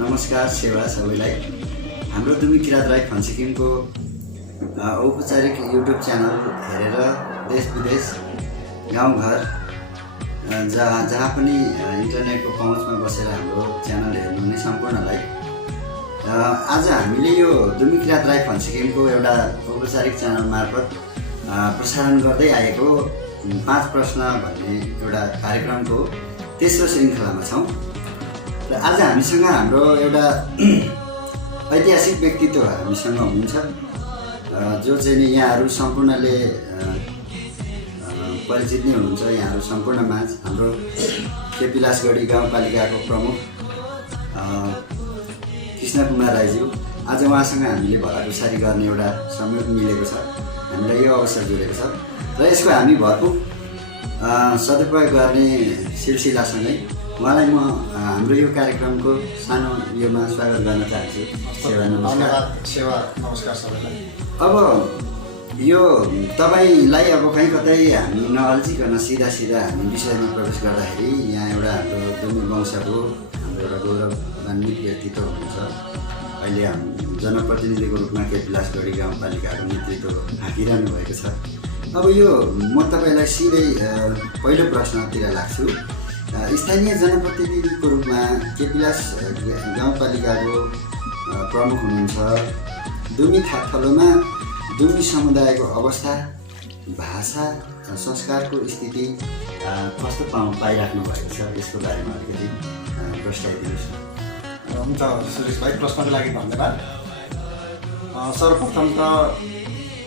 नमस्कार सेवा सबैलाई। हाम्रो दुमी किरात राई फन्सिकिमको औपचारिक युट्युब च्यानल हेरेर देश विदेश गाउँघर जहाँ पनि इन्टरनेटको पहुँचमा बसेर हाम्रो च्यानल हेर्नुहुने सम्पूर्णलाई आज हामीले यो दुमी किरात राई फन्सिकिमको एउटा औपचारिक च्यानल मार्फत प्रसारण गर्दै आएको 5 प्रश्न भन्ने एउटा कार्यक्रमको तेस्रो श्रृङ्खलामा छौँ। र आज हामीसँग हाम्रो एउटा ऐतिहासिक व्यक्तित्व हामीसँग हुनुहुन्छ, जो चाहिँ यहाँहरू सम्पूर्णले परिचित नै हुनुहुन्छ। यहाँहरू सम्पूर्णमा हाम्रो केपिलासगढी गाउँपालिकाको प्रमुख कृष्ण कुमार राईज्यू। आज उहाँसँग हामीले भलाकुसारी गर्ने एउटा संयोग मिलेको छ, हामीलाई यो अवसर जोडेको छ र यसको हामी भरपूर सदुपयोग गर्ने सिलसिलासँगै उहाँलाई म हाम्रो यो कार्यक्रमको सानो योमा स्वागत गर्न चाहन्छु। सेवा नमस्कार। सेवा नमस्कार सबैलाई। अब यो तपाईँलाई अब कहीँ कतै हामी नअल्झिकन सिधा हामी विषयमा प्रवेश गर्दाखेरि यहाँ एउटा हाम्रो दुमी वंशको हाम्रो एउटा गौरवान्वित व्यक्तित्व हुनुहुन्छ। अहिले जनप्रतिनिधिको रूपमा केपिलासगढी गाउँपालिकाको नेतृत्व हाँकिरहनु भएको छ। अब यो म तपाईँलाई सिधै पहिलो प्रश्नतिर लाग्छु। स्थानीय जनप्रतिनिधिको रूपमा केपिलास गाउँपालिकाको प्रमुख हुनुहुन्छ। दुमी थाकथलोमा दुमी समुदायको अवस्था, भाषा, संस्कारको स्थिति कस्तो पाइराख्नु भएको छ, यसको बारेमा अलिकति प्रस्ताविदिनुहोस् न। हुन्छ सुरेश भाइ, प्रश्नको लागि धन्यवाद। सर्वप्रथम त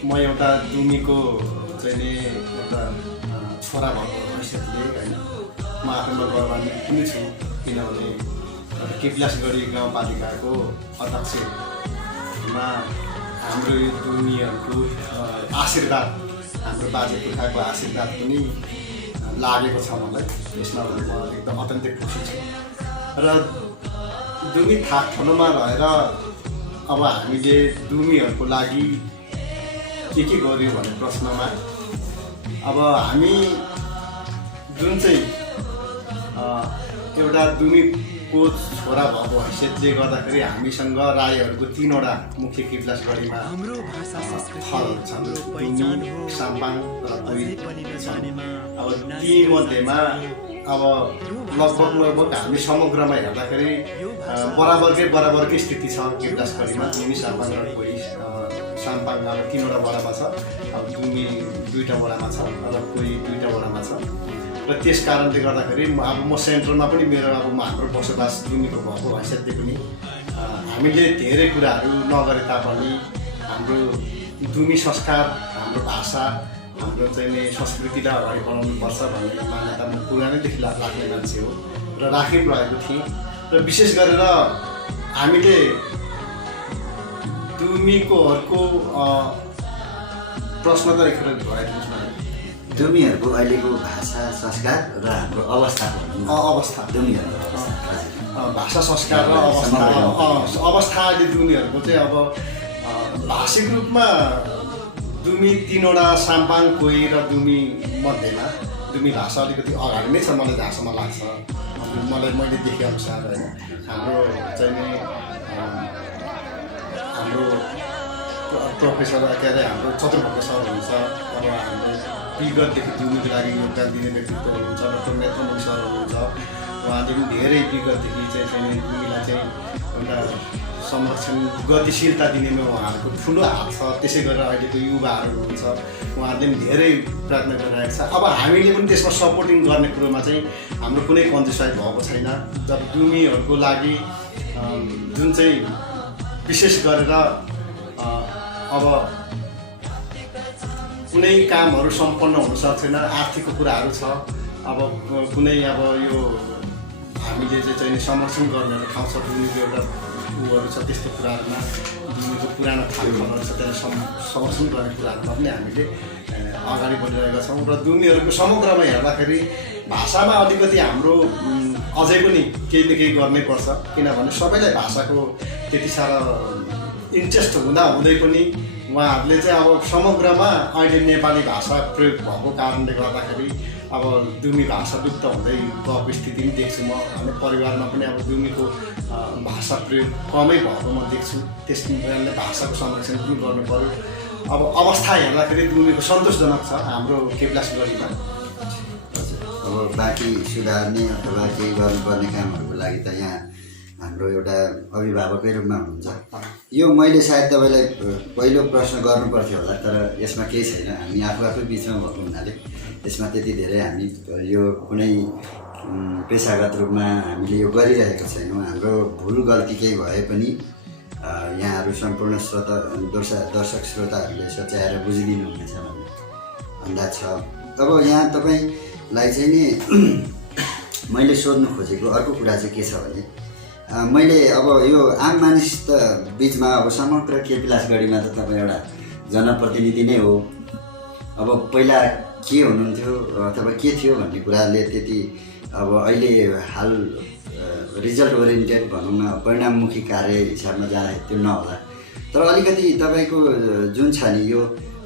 म एउटा दुमीको चाहिँ एउटा छोरा भएको हैसियतले होइन म आफ्नो गौरवान्वित पनि छु, किनभने केपिलासगढी गाउँपालिकाको अध्यक्षमा हाम्रो यो दुमीहरूको आशीर्वाद, हाम्रो बाजे पुर्खाको आशीर्वाद पनि लागेको छ मलाई। यसमा म एकदम अत्यन्तै खुसी छु। र दुमी थाकथलोमा रहेर अब हामीले दुमीहरूको लागि के गर्यो भन्ने प्रश्नमा अब हामी जुन चाहिँ एउटा दुमीको छोरा भएको हैसियतले गर्दाखेरि हामीसँग राईहरूको 3वटा मुख्य केपिलासगढीमा थलहरू छन्, दुमी, साम्पाङ र कोइल छन्। अब ती मध्येमा अब लगभग हामी समग्रमा हेर्दाखेरि बराबरकै स्थिति छ केपिलासगढीमा। दुमी, साम्पाङ र कोइल। साम्पाङ अब 3वटा वडामा छ, अब दुमी 2वटा वडामा छ र कोइल 2वटा वडामा छ। र त्यस कारणले गर्दाखेरि अब म सेन्ट्रलमा पनि मेरो अब हाम्रो बसोबास दुमीको भएको हैसियतले पनि हामीले धेरै कुराहरू नगरे तापनि हाम्रो दुमी संस्कार, हाम्रो भाषा, हाम्रो चाहिँ संस्कृतिलाई अगाडि बढाउनुपर्छ भन्ने मान्यता म पुरानैदेखि लाग्ने मान्छे हो र राखिरहेको थिएँ। र विशेष गरेर हामीले दुमीकोहरूको प्रश्न त एक भइदिनुहोस् न। दुमीहरूको अहिलेको भाषा, संस्कार र हाम्रो अवस्था दुमीहरूको भाषा, संस्कार र अवस्था अहिले दुमीहरूको चाहिँ अब भाषिक रूपमा दुमी 3वटा, साम्पाङ, कोइ र दुमी मध्येमा दुमी भाषा अलिकति अगाडि नै छ मलाई जहाँसम्म लाग्छ। मैले देखे अनुसार होइन, हाम्रो चाहिँ हाम्रो प्रोफेसर के अरे हाम्रो चतुर्भुज सर हुनुहुन्छ। अब हाम्रो विगतदेखि दुमीको लागि योगदान दिने व्यक्तित्व हुनुहुन्छ डक्टर नेत्रमुख सर हुनुहुन्छ। उहाँले पनि धेरै विगतदेखि चाहिँ दुमीलाई चाहिँ एउटा संरक्षण, गतिशीलता दिनेमा उहाँहरूको ठुलो हात छ। त्यसै गरेर अहिलेको युवाहरू हुनुहुन्छ, उहाँहरूले पनि धेरै प्रयत्न गरिरहेको छ। अब हामीले पनि त्यसमा सपोर्टिङ गर्ने कुरोमा चाहिँ हाम्रो कुनै कन्जुसाइ भएको छैन। जब दुमीहरूको लागि जुन चाहिँ विशेष गरेर अब कुनै कामहरू सम्पन्न हुन सक्दैन, आर्थिकको कुराहरू छ। अब कुनै अब यो हामीले चाहिँ संरक्षण गर्ने ठाउँ छ, दुमीको एउटा उहरू छ, त्यस्तो कुराहरूमा दुमीको पुरानो थालहरू छ, त्यसलाई संरक्षण गर्ने कुराहरूमा पनि हामीले अगाडि बढिरहेका छौँ। र दुमीहरूको समग्रमा हेर्दाखेरि भाषामा अलिकति हाम्रो अझै पनि केही न केही गर्नैपर्छ, किनभने सबैलाई भाषाको त्यति साह्रो इन्ट्रेस्ट हुँदै पनि उहाँहरूले चाहिँ अब समग्रमा अहिले नेपाली भाषा प्रयोग भएको कारणले गर्दाखेरि अब दुमी भाषा लुप्त हुँदै गएको स्थिति पनि देख्छु म हाम्रो परिवारमा पनि अब दुमीको भाषा प्रयोग कमै भएको म देख्छु। त्यस कारणले भाषाको संरक्षण पनि गर्नु पर्यो। अब अवस्था हेर्दाखेरि दुमीको सन्तोषजनक छ हाम्रो केप्लासगढीमा। अब बाँकी सुधार्ने अथवा केही गर्नुपर्ने कामहरूको लागि त यहाँ हाम्रो एउटा अभिभावकै रूपमा हुनुहुन्छ। यो मैले सायद तपाईँलाई पहिलो प्रश्न गर्नुपर्थ्यो होला, तर यसमा केही छैन, हामी आफू बिचमा भएको हुनाले यसमा त्यति धेरै हामी यो कुनै पेसागत रूपमा हामीले यो गरिरहेको छैनौँ। हाम्रो भुल गल्ती केही भए पनि यहाँहरू सम्पूर्ण दर्शक श्रोताहरूले सच्याएर बुझिदिनुहुनेछ भन्ने अन्दाज छ। अब यहाँ तपाईँलाई चाहिँ नि मैले सोध्नु खोजेको अर्को कुरा चाहिँ के छ भने मैले अब यो आम मानिस त बिचमा अब समग्र केपिलासगढीमा त तपाईँ एउटा जनप्रतिनिधि नै हो। अब पहिला के हुनुहुन्थ्यो अथवा के थियो भन्ने कुराले त्यति अब अहिले हाल रिजल्ट ओरिएन्टेड भनौँ न परिणाममुखी कार्य हिसाबमा जाँदाखेरि त्यो नहोला, तर अलिकति तपाईँको जुन छ नि यो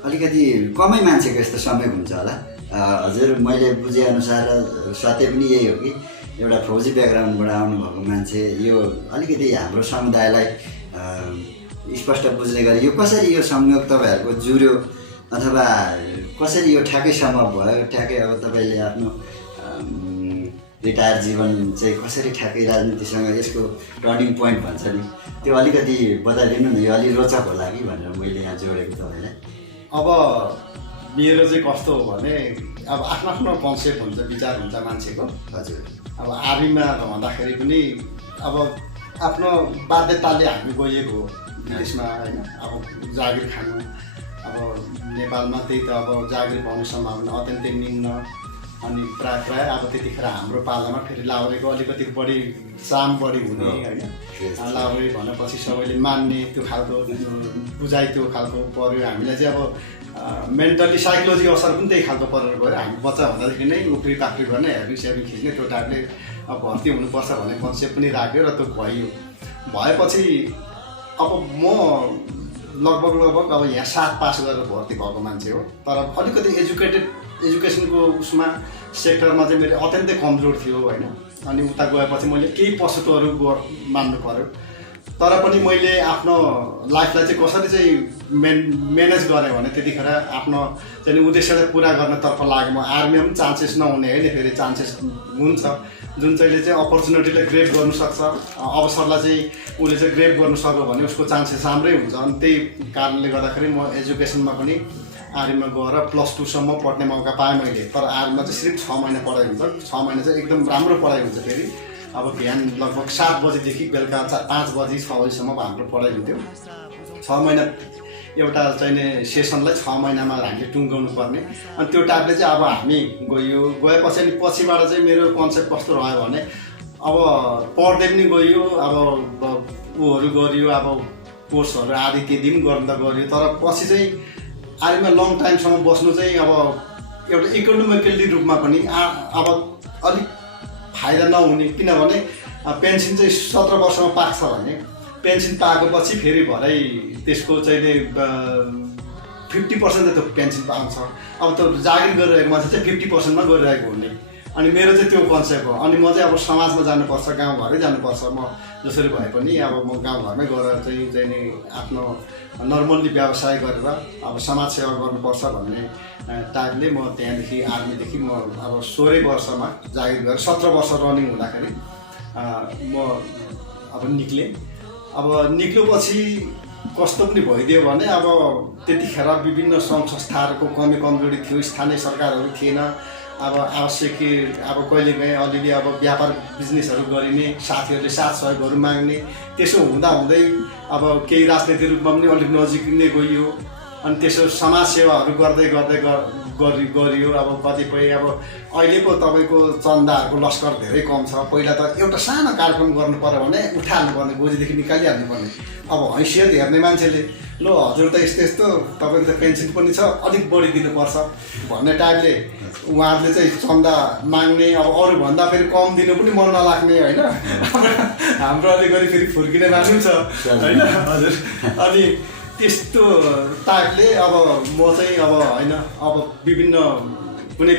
अलिकति कमै मान्छेको यस्तो समय हुन्छ होला। हजुर मैले बुझेअनुसार सत्य पनि यही हो कि एउटा फौजी ब्याकग्राउन्डबाट आउनुभएको मान्छे यो अलिकति हाम्रो समुदायलाई स्पष्ट बुझ्ने गरी यो कसरी यो संयोग तपाईँहरूको जुर्यो अथवा कसरी यो ठ्याक्कै सम्भव भयो, ठ्याक्कै अब तपाईँले आफ्नो रिटायर जीवन चाहिँ कसरी ठ्याक्कै राजनीतिसँग यसको टर्निङ पोइन्ट भन्छ नि त्यो अलिकति बताइदिनु न, यो अलिक रोचक होला कि भनेर मैले यहाँ जोडेको तपाईँलाई। अब मेरो चाहिँ कस्तो हो भने अब आफ्नो आफ्नो कन्सेप्ट हुन्छ, विचार हुन्छ मान्छेको। हजुर अब आर्मीमा रहँदाखेरि पनि अब आफ्नो बाध्यताले हामी गइएको हो विदेशमा होइन। अब जागिर खानु अब नेपालमा त्यही त अब जागिर पाउने सम्भावना अत्यन्तै निम्न, अनि प्राय अब त्यतिखेर हाम्रो पालामा फेरि लाउरेको अलिकति बढी चाम बढी हुने होइन। लाउरे भनेपछि सबैले मान्ने त्यो खालको बुझाइ त्यो खालको पऱ्यो। हामीलाई चाहिँ अब मेन्टली साइकोलोजी असर पनि त्यही खालको परेर गयो। हामी बच्चा हुँदाखेरि नै उफ्री काफ्री गर्ने हेर्ने सेभिङ खिच्ने त्यो टाइपले अब भर्ती हुनुपर्छ भन्ने कन्सेप्ट पनि राख्यो र त्यो भयो। भएपछि अब म लगभग अब यहाँ 7 पास गरेर भर्ती भएको मान्छे हो, तर अलिकति एजुकेसनको उसमा सेक्टरमा चाहिँ मेरो अत्यन्तै कमजोर थियो होइन। अनि उता गएपछि मैले केही पछुतोहरू मान्नु पऱ्यो, तर पनि मैले आफ्नो लाइफलाई चाहिँ कसरी चाहिँ म्यानेज गरेँ भने त्यतिखेर आफ्नो चाहिँ उद्देश्यलाई पुरा गर्नतर्फ लाग्यो म। आर्मीमा पनि चान्सेस नहुने होइन, फेरि चान्सेस हुन्छ जुन चाहिँले चाहिँ अपर्च्युनिटीलाई ग्रेब गर्नुसक्छ, अवसरलाई चाहिँ उसले चाहिँ ग्रेब गर्नु सक्यो भने उसको चान्सेस राम्रै हुन्छ। अनि त्यही कारणले गर्दाखेरि म एजुकेसनमा पनि आर्मीमा गएर +2सम्म पढ्ने मौका पाएँ मैले। तर आर्मीमा चाहिँ सिर्फ 6 महिना पढाइ हुन्छ, 6 महिना चाहिँ एकदम राम्रो पढाइ हुन्छ। फेरि अब बिहान लगभग 7 बजीदेखि बेलुका 5 बजी 6 बजीसम्म हाम्रो पढाइ हुन्थ्यो। 6 महिना एउटा चाहिने सेसनलाई 6 महिनामा हामीले टुङ्गाउनु पर्ने। अनि त्यो टाइपले चाहिँ अब हामी गएपछि अनि पछिबाट चाहिँ मेरो कन्सेप्ट कस्तो रह्यो भने अब पढ्दै पनि गयो, अब ऊहरू गरियो, अब कोर्सहरू आदि त्यति पनि गर्नु त गऱ्यो। तर पछि चाहिँ आर्मीमा लङ टाइमसम्म बस्नु चाहिँ अब एउटा इकोनोमिकली रूपमा पनि अब अलिक फाइदा नहुने, किनभने पेन्सन चाहिँ 17 वर्षमा पाक्छ भने पेन्सन पाएपछि फेरि भरै त्यसको चाहिँ 50% त्यो पेन्सन पाउँछ। अब त्यो जागिर गरिरहेको मान्छे चाहिँ 50%मा गरिरहेको हुने। अनि मेरो चाहिँ त्यो कन्सेप्ट हो। अनि म चाहिँ अब समाजमा जानुपर्छ, गाउँघरै जानुपर्छ। म जसरी भए पनि अब म गाउँघरमै गएर चाहिँ नि आफ्नो नर्मल्ली व्यवसाय गरेर अब समाज सेवा गर्नुपर्छ भन्ने टाइपले म त्यहाँदेखि आर्मीदेखि म अब 16 वर्षमा जागिर गरेर 17 वर्ष रनिङ हुँदाखेरि म अब निक्लेँ। अब निक्लेपछि कस्तो पनि भइदियो भने अब त्यतिखेर विभिन्न सङ्घ संस्थाहरूको कमजोरी थियो, स्थानीय सरकारहरू थिएन। अब आवश्यक अब कहिलेकाहीँ अलिअलि अब व्यापार बिजनेसहरू गरिने, साथीहरूले साथ सहयोगहरू माग्ने, त्यसो हुँदै अब केही राजनीतिक रूपमा पनि अलिक नजिक नै गइयो। अनि त्यसो समाज सेवाहरू गर्दै गरियो। अब कतिपय अब अहिले पो तपाईँको चन्दाहरूको लस्कर धेरै कम छ। पहिला त एउटा सानो कार्यक्रम गर्नु पर्यो भने उठाल्नुपर्ने, गोजीदेखि निकालिहाल्नु पर्ने। अब हैसियत हेर्ने मान्छेले ल हजुर त यस्तो तपाईँको त पेन्सन पनि छ, अलिक बढी दिनुपर्छ भन्ने टाइपले उहाँहरूले चाहिँ चन्दा माग्ने। अब अरूभन्दा फेरि कम दिनु पनि मन नलाग्ने होइन। हाम्रो अलिकति फेरि फुर्किने मान्छे छ होइन हजुर। अनि त्यस्तो टाइपले अब म चाहिँ अब होइन अब विभिन्न कुनै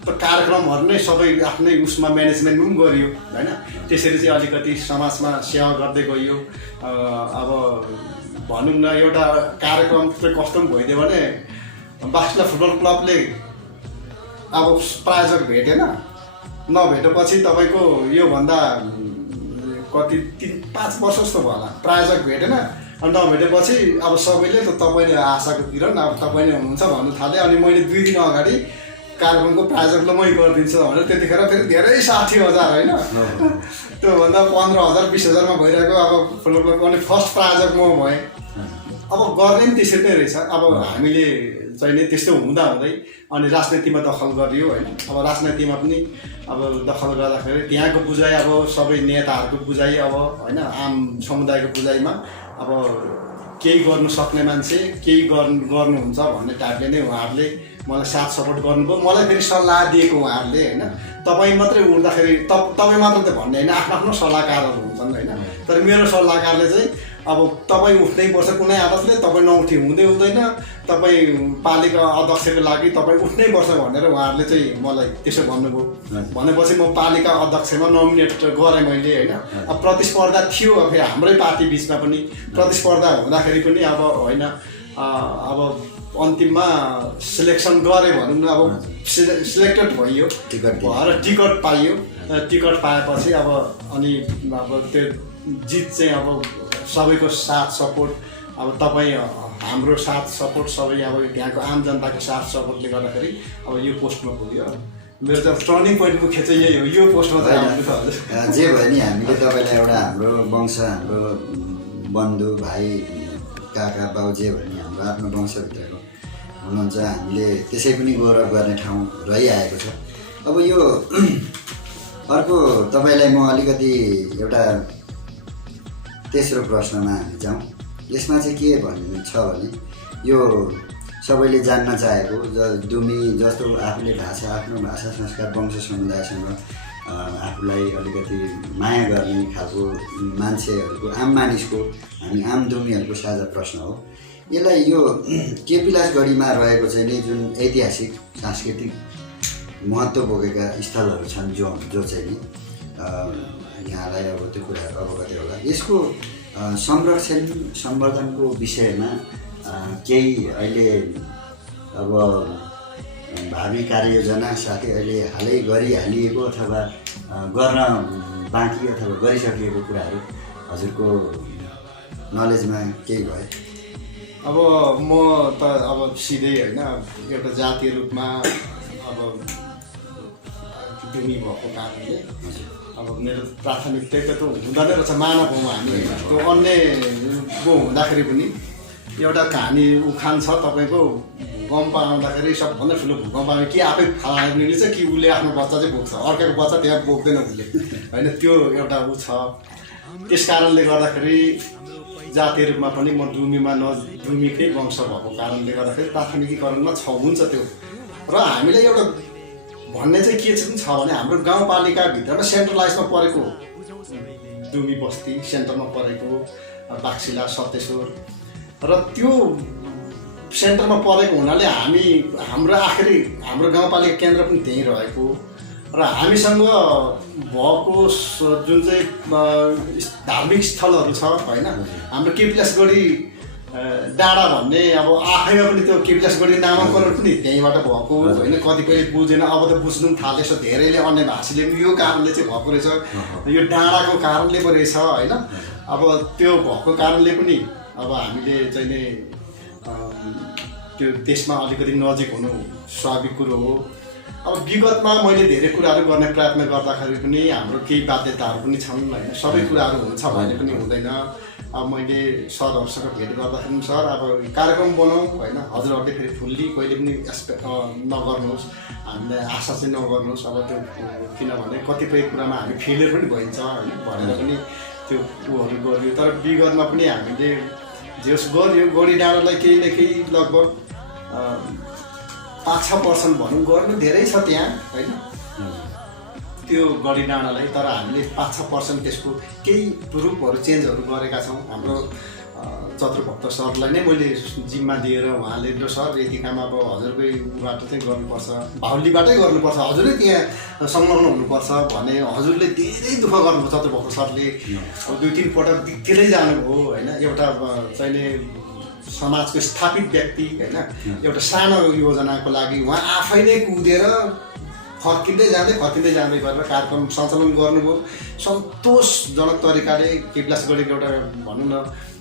त कार्यक्रमहरू नै सबै आफ्नै उसमा म्यानेजमेन्ट पनि गरियो होइन। त्यसरी चाहिँ अलिकति समाजमा सेवा गर्दै गइयो। अब भनौँ न एउटा कार्यक्रम चाहिँ कस्तो पनि भइदियो भने बास्केटबल फुटबल क्लबले अब प्रायोजक भेटेन, नभेटेपछि तपाईँको योभन्दा कति 3-5 वर्ष जस्तो भयो होला प्रायोजक भेटेन। अनि नभेटेपछि अब सबैले त तपाईँले आशाको किरण अब तपाईँले हुनुहुन्छ भन्नु थाले। अनि मैले 2 दिन अगाडि कार्यक्रमको प्रायोजकलाई मै गरिदिन्छु भनेर त्यतिखेर फेरि धेरै 60,000 होइन, त्योभन्दा 15,000 20,000मा भइरहेको अब फुटबल क्लबको अनि फर्स्ट प्रायोजक म भएँ। अब गर्ने पनि त्यसरी नै रहेछ। अब हामीले चाहिँ नि त्यस्तो हुँदा हुँदै अनि राजनीतिमा दखल गरियो होइन। अब राजनीतिमा पनि अब दखल गर्दाखेरि त्यहाँको बुझाइ अब सबै नेताहरूको बुझाइ अब होइन आम समुदायको बुझाइमा अब केही गर्नु सक्ने मान्छे केही गर्नुहुन्छ भन्ने टाइपले नै उहाँहरूले मलाई साथ सपोर्ट गर्नुभयो। मलाई फेरि सल्लाह दिएको उहाँहरूले होइन। तपाईँ मात्रै उठ्दाखेरि तपाईँ मात्र त भन्ने होइन, आफ्नो आफ्नो सल्लाहकारहरू हुन्छन् होइन। तर मेरो सल्लाहकारले चाहिँ अब तपाईँ उठ्नै पर्छ, कुनै आदतले तपाईँ नउठी हुँदै हुँदैन, तपाईँ पालिका अध्यक्षको लागि तपाईँ उठ्नै पर्छ भनेर उहाँहरूले चाहिँ मलाई त्यसो भन्नुभयो। भनेपछि म पालिका अध्यक्षमा नोमिनेट गरेँ मैले होइन। अब प्रतिस्पर्धा थियो अब हाम्रै पार्टी बिचमा पनि प्रतिस्पर्धा हुँदाखेरि पनि अब होइन अब अन्तिममा सिलेक्सन गरे भनौँ न, अब सिलेक्टेड भइयो भएर टिकट पाइयो। टिकट पाएपछि अब अनि अब त्यो जित चाहिँ अब सबैको साथ सपोर्ट अब तपाईँ हाम्रो साथ सपोर्ट सबै अब त्यहाँको आम जनताको साथ सपोर्टले गर्दाखेरि अब यो पोस्टमा पुग्यो। मेरो त टर्निङ पोइन्ट मुख्य चाहिँ यही हो, यो पोस्टमा चाहिँ आउनु छ हजुर। जे भयो नि हामीले तपाईँलाई एउटा हाम्रो वंश हाम्रो बन्धु भाइ काका बाउ जे भयो नि हाम्रो आफ्नो वंशभित्रको हुनुहुन्छ, हामीले त्यसै पनि गौरव गर्ने ठाउँ रहिआएको छ। अब यो अर्को तपाईँलाई म अलिकति एउटा तेस्रो प्रश्नमा हामी जाउँ। यसमा चाहिँ के भन्नु छ भने यो सबैले जान्न चाहेको दुमी जस्तो आफूले आफ्नो भाषा संस्कार वंश समुदायसँग आफूलाई अलिकति माया गर्ने खालको मान्छेहरूको आम मानिसको हामी आम दुमीहरूको साझा प्रश्न हो। यसलाई यो केपिलासगढीमा रहेको चाहिँ नि जुन ऐतिहासिक सांस्कृतिक महत्त्व बोकेका स्थलहरू छन् जो चाहिँ नि यहाँलाई अब त्यो कुराहरू अवगत होला। यसको संरक्षण सम्वर्धनको विषयमा केही अहिले अब भावी कार्ययोजना साथै अहिले हालै गरिहालिएको अथवा गर्न बाँकी अथवा गरिसकिएको कुराहरू हजुरको नलेजमा केही भयो? अब म त अब सिधै होइन एउटा जातीय रूपमा अब दुमी भएको कारणले अब मेरो प्राथमिकता त हुँदैन रहेछ मानव हौँ हामी। त्यो अन्यको हुँदाखेरि पनि एउटा कहानी उखान छ तपाईँको, भूकम्प आउँदाखेरि सबभन्दा ठुलो भूकम्प आयो कि आफै फाल्छ कि उसले आफ्नो बच्चा चाहिँ बोक्छ, अर्काको बच्चा त्यहाँ बोक्दैन उसले होइन, त्यो एउटा ऊ छ। त्यस कारणले गर्दाखेरि जातीय रूपमा पनि म दुमीमा दुमीकै वंश भएको कारणले गर्दाखेरि प्राथमिकीकरणमा हुन्छ त्यो। र हामीले एउटा भन्ने चाहिँ के चाहिँ छ भने हाम्रो गाउँपालिकाभित्रमा सेन्ट्रलाइजमा परेको दुमी बस्ती सेन्टरमा परेको बाक्सिला सतेश्वर र त्यो सेन्टरमा परेको हुनाले हाम्रो आखिरी हाम्रो गाउँपालिका केन्द्र पनि त्यहीँ रहेको र हामीसँग भएको जुन चाहिँ धार्मिक स्थलहरू छ होइन। हाम्रो केपिलासगढी डाँडा भन्ने अब आफैमा पनि त्यो केपिलासगढी नामाकरण पनि त्यहीँबाट भएको होइन। कतिपय बुझेन, अब त बुझ्नु पनि थालेछ धेरैले, अन्य भाषीले पनि यो कारणले चाहिँ भएको रहेछ, यो डाँडाको कारणले पो रहेछ होइन। अब त्यो भएको कारणले पनि अब हामीले चाहिँ नि त्यो देशमा अलिकति नजिक हुनु स्वाभाविक कुरो हो। अब विगतमा मैले धेरै कुराहरू गर्ने प्रयत्न गर्दाखेरि पनि हाम्रो केही बाध्यताहरू पनि छन् होइन, सबै कुराहरू हुन्छ भने पनि हुँदैन। अब मैले सरहरूसँग भेट गर्दाखेरि पनि सर अब कार्यक्रम बनाऊँ होइन, हजुरहरूले फेरि फुल्ली कहिले पनि एक्सपेक्ट नगर्नुहोस्, हामीलाई आशा चाहिँ नगर्नुहोस्। अब त्यो किनभने कतिपय कुरामा हामी फेलियर पनि भइन्छ होइन भनेर पनि त्यो ऊहरू गरियो। तर विगतमा पनि हामीले जे होस् गरियो। गढी डाँडालाई केही न केही लगभग 5-6% भनौँ गर्नु धेरै छ त्यहाँ होइन त्यो गढी डाँडालाई। तर हामीले 5-6% त्यसको केही रूपहरू चेन्जहरू गरेका छौँ। हाम्रो चतुर्भक्त सरलाई नै मैले जिम्मा दिएर उहाँले ल सर यति काम अब हजुरकै बाट चाहिँ गर्नुपर्छ, बाहुलीबाटै गर्नुपर्छ, हजुरै त्यहाँ संलग्न हुनुपर्छ भने हजुरले धेरै दुःख गर्नुभयो। चतुर्भक्त सरले 2-3 पटक दिक्कै जानुभयो होइन। एउटा चाहिने समाजको स्थापित व्यक्ति होइन, एउटा सानो योजनाको लागि उहाँ आफै नै कुदेर फर्किँदै जाँदै गरेर कार्यक्रम सञ्चालन गर्नुभयो। सन्तोषजनक तरिकाले केपलास गढीको एउटा भनौँ न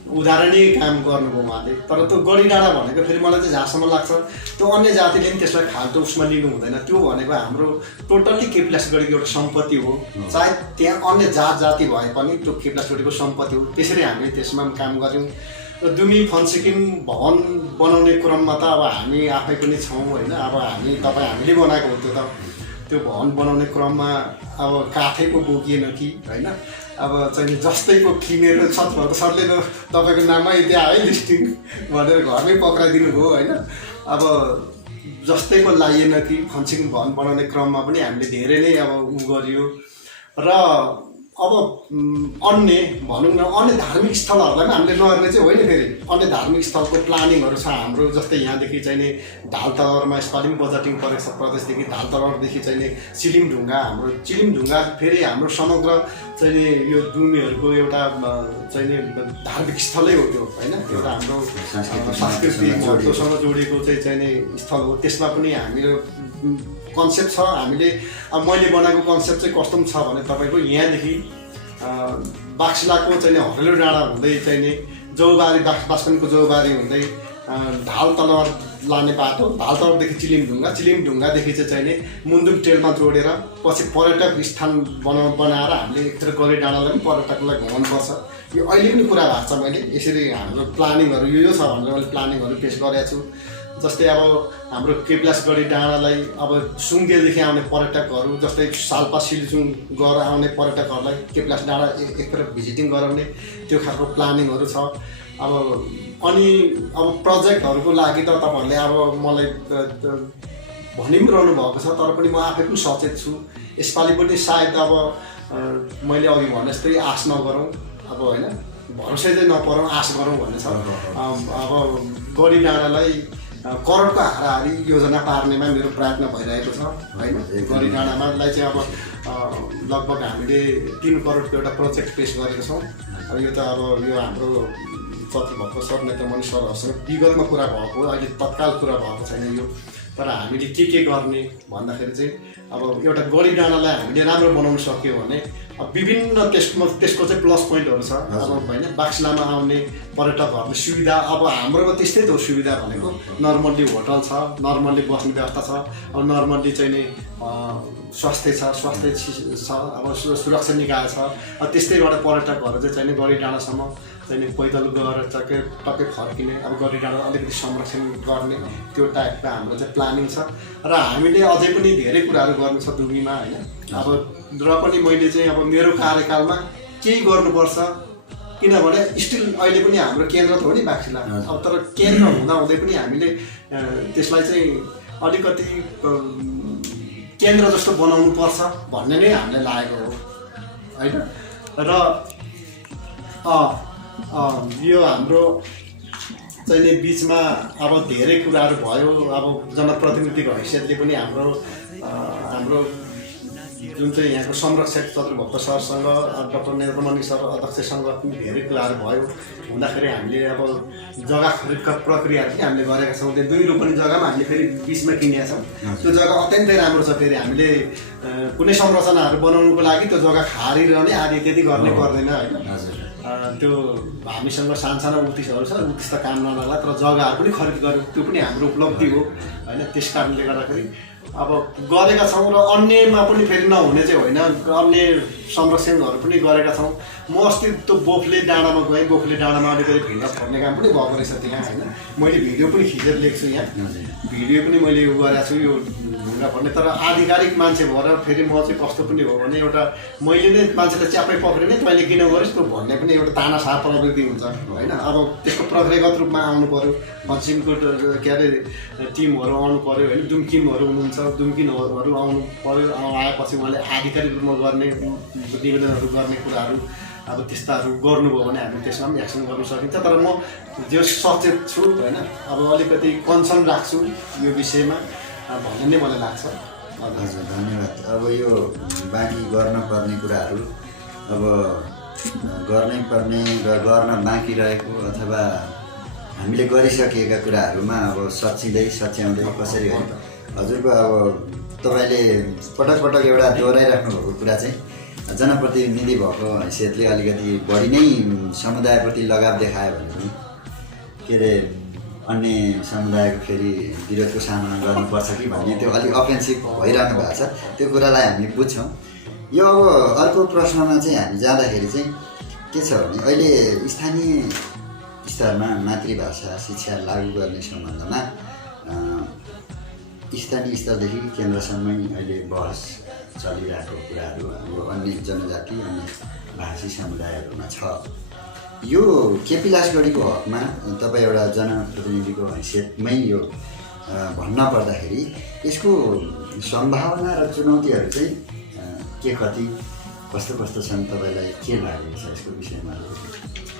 उदाहरणीय काम गर्नुभयो उहाँले। तर त्यो गढी डाँडा भनेको फेरि मलाई चाहिँ जहाँसम्म लाग्छ त्यो अन्य जातिले पनि त्यसलाई फाल्टो उसमा लिनु हुँदैन। त्यो भनेको हाम्रो टोटल्ली केपलास गढीको एउटा सम्पत्ति हो। चाहे त्यहाँ अन्य जाति भए पनि त्यो केपलास गढीको सम्पत्ति हो। त्यसरी हामीले त्यसमा पनि काम गऱ्यौँ। र दुमी फन्सिकिम भवन बनाउने क्रममा त अब हामी आफै पनि छौँ होइन। अब हामीले बनाएको हो त्यो भवन बनाउने क्रममा अब काठै पो बोकिएन कि होइन। अब चाहिँ जस्तैको किनेर चतुर्भक्त सरले तपाईँको नाममा त्यहाँ है लिस्टिङ भनेर घरमै पक्राइदिनु भयो होइन। अब जस्तैको लाइएन कि फन्सिकिम भवन बनाउने क्रममा पनि हामीले धेरै नै अब गरियो। र अब अन्य भनौँ न अन्य धार्मिक स्थलहरूलाई पनि हामीले नगर्ने चाहिँ होइन। फेरि अन्य धार्मिक स्थलको प्लानिङहरू छ हाम्रो। जस्तै यहाँदेखि चाहिँ नि ढालतलरमा यसपालि पनि बजेटिङ परेको छ प्रदेशदेखि। ढालतलदेखि चाहिँ नि चिलिमढुङ्गा, हाम्रो चिलिमढुङ्गा फेरि हाम्रो समग्र चाहिँ नि यो दुमीहरूको एउटा चाहिँ नि धार्मिक स्थलै हो त्यो होइन। एउटा हाम्रो सांस्कृतिक महत्त्वसँग जोडिएको चाहिँ नि स्थल हो। त्यसमा पनि हाम्रो कन्सेप्ट छ। हामीले अब मैले बनाएको कन्सेप्ट चाहिँ कस्तो छ भने तपाईँको यहाँदेखि बाक्सलाको चाहिँ नि हरेलो डाँडा हुँदै चाहिँ नि जौबारी बास्कनको जौबारी हुँदै ढाल तलवार लाने बाटो, ढाल तलवारदेखि चिलिमढुङ्गादेखि चाहिँ नि मुन्दुम ट्रेलमा जोडेर पछि पर्यटक स्थान बनाएर हामीले एकतिर गढी डाँडालाई पनि पर्यटकलाई घुमाउनुपर्छ। यो अहिले पनि कुरा भएको छ। मैले यसरी हाम्रो प्लानिङहरू यो छ भनेर मैले प्लानिङहरू पेस गरेको छु। जस्तै अब हाम्रो केपलास गढी डाँडालाई अब सुङ्गेलदेखि आउने पर्यटकहरू जस्तै साल्पा सिलचुङ गएर आउने पर्यटकहरूलाई केपलास डाँडा एकपल्ट भिजिटिङ गराउने त्यो खालको प्लानिङहरू छ। अब अनि अब प्रोजेक्टहरूको लागि त तपाईँहरूले अब मलाई भनि पनि रहनु भएको छ। तर पनि म आफै पनि सचेत छु। यसपालि पनि सायद अब मैले अघि भने जस्तै आश नगरौँ अब होइन, भरोसै चाहिँ नपरौँ, आश गरौँ भन्ने छ। अब गढी डाँडालाई करोडको हाराहारी योजना पार्नेमा मेरो प्रयत्न भइरहेको छ होइन। गढी डाँडामालाई चाहिँ अब लगभग हामीले 3 करोडको एउटा प्रोजेक्ट पेस गरेको छौँ। यो त अब यो हाम्रो चतुर्भक्त सर नेत्रमणि सरहरूसँग विगतमा कुरा भएको, अहिले तत्काल कुरा भएको छैन यो। तर हामीले के गर्ने भन्दाखेरि चाहिँ अब एउटा गढी डाँडालाई हामीले राम्रो बनाउन सक्यो भने अब विभिन्न त्यसको चाहिँ प्लस पोइन्टहरू छ। अब होइन बाक्सलामा आउने पर्यटकहरूले सुविधा, अब हाम्रोमा त्यस्तै त हो सुविधा भनेको। नर्मल्ली होटल छ, नर्मल्ली बस्ने व्यवस्था छ, अब नर्मल्ली चाहिँ नि स्वास्थ्य छ, अब सुरक्षा निकाय छ। अब त्यस्तैबाट पर्यटकहरू चाहिँ नि गढी डाँडासम्म चाहिँ नि पैदल गएर टक्कै फर्किने, अब गढी डाँडा अलिकति संरक्षण गर्ने त्यो टाइपको हाम्रो चाहिँ प्लानिङ छ। र हामीले अझै पनि धेरै कुराहरू गर्नु छ दुबीमा होइन। अब र पनि मैले चाहिँ अब मेरो कार्यकालमा केही गर्नुपर्छ, किनभने स्टिल अहिले पनि हाम्रो केन्द्र त हो नि बाक्सिला। अब तर केन्द्र हुँदै पनि हामीले त्यसलाई चाहिँ अलिकति केन्द्र जस्तो बनाउनु पर्छ भन्ने नै हामीलाई लागेको हो होइन। र यो हाम्रो चाहिँ नि बिचमा अब धेरै कुराहरू भयो। अब जनप्रतिनिधिको हैसियतले पनि हाम्रो जुन चाहिँ यहाँको संरक्षक चतुर्भक्त सरसँग डाक्टर नेत्रमणि सर अध्यक्षसँग पनि धेरै कुराहरू भयो हुँदाखेरि हामीले अब जग्गा खरिदका प्रक्रियाहरू पनि हामीले गरेका छौँ। त्यो 2 रोपनी जग्गामा हामीले फेरि बिचमा किनेका छौँ। त्यो जग्गा अत्यन्तै राम्रो छ। फेरि हामीले कुनै संरचनाहरू बनाउनुको लागि त्यो जग्गा खारिरहने आदि त्यति गर्ने पर्दैन होइन। त्यो हामीसँग सानसानो उत्तिसहरू छ, उत्तिस त काम नलाग्ला, तर जग्गाहरू पनि खरिद गर्यो त्यो पनि हाम्रो उपलब्धि हो होइन। त्यस कारणले गर्दाखेरि अब गरेका छौँ। र अन्यमा पनि फेरि नहुने चाहिँ होइन, अन्य संरक्षणहरू पनि गरेका छौँ। म अस्ति त्यो बोफले डाँडामा गएँ। बोफले डाँडामा अलिकति भिड पर्ने काम पनि भएको रहेछ त्यहाँ होइन। मैले भिडियो पनि खिचेर लेख्छु यहाँ, भिडियो पनि मैले उ गरेको छु यो ढुङ्गा पर्ने। तर आधिकारिक मान्छे भएर फेरि म चाहिँ कस्तो पनि हो भने एउटा मैले नै मान्छेलाई च्यापै पक्रिने तैँले किन गरिस् त्यो भन्ने पनि एउटा तानासा प्रवृत्ति हुन्छ होइन। अब त्यसको प्रक्रियागत रूपमा आउनु पऱ्यो। पश्चिमको के अरे टिमहरू आउनु पऱ्यो होइन, जुन टिमहरू हुनुहुन्छ दुम्किनहरू आउनु पर्यो। आएपछि उहाँले आधिकारिक रूपमा गर्ने निवेदनहरू गर्ने कुराहरू अब त्यस्ताहरू गर्नुभयो भने हामी त्यसमा पनि एक्सन गर्न सकिन्छ। तर म जो सचेत छु होइन, अब अलिकति कन्सर्न राख्छु यो विषयमा भन्ने नै मलाई लाग्छ। हजुर धन्यवाद। अब यो बाँकी गर्नुपर्ने कुराहरू अब गर्नै पर्ने र गर्न बाँकी रहेको अथवा हामीले गरिसकेका कुराहरूमा अब सच्याउँदै कसरी होइन। हजुरको अब तपाईँले पटक पटक एउटा दोहोऱ्याइराख्नु भएको कुरा चाहिँ जनप्रतिनिधि भएको हैसियतले अलिकति बढी नै समुदायप्रति लगाव देखायो भने पनि के अरे अन्य समुदायको फेरि विरोधको सामना गर्नुपर्छ कि भन्ने त्यो अलिक अफेन्सिभ भइरहनु भएको छ। त्यो कुरालाई हामी बुझ्छौँ। यो अब अर्को प्रश्नमा चाहिँ हामी जाँदाखेरि चाहिँ के छ भने अहिले स्थानीय स्तरमा मातृभाषा शिक्षा लागू गर्ने सम्बन्धमा स्थानीय स्तरदेखि केन्द्रसम्मै अहिले बहस चलिरहेको कुराहरू यो अन्य जनजाति अन्य भाषी समुदायहरूमा छ। यो केपी लासगढीको हकमा तपाईँ एउटा जनप्रतिनिधिको हैसियतमै यो भन्न पर्दाखेरि यसको सम्भावना र चुनौतीहरू चाहिँ के कति कस्तो छन्, तपाईँलाई के लागेको छ यसको विषयमा?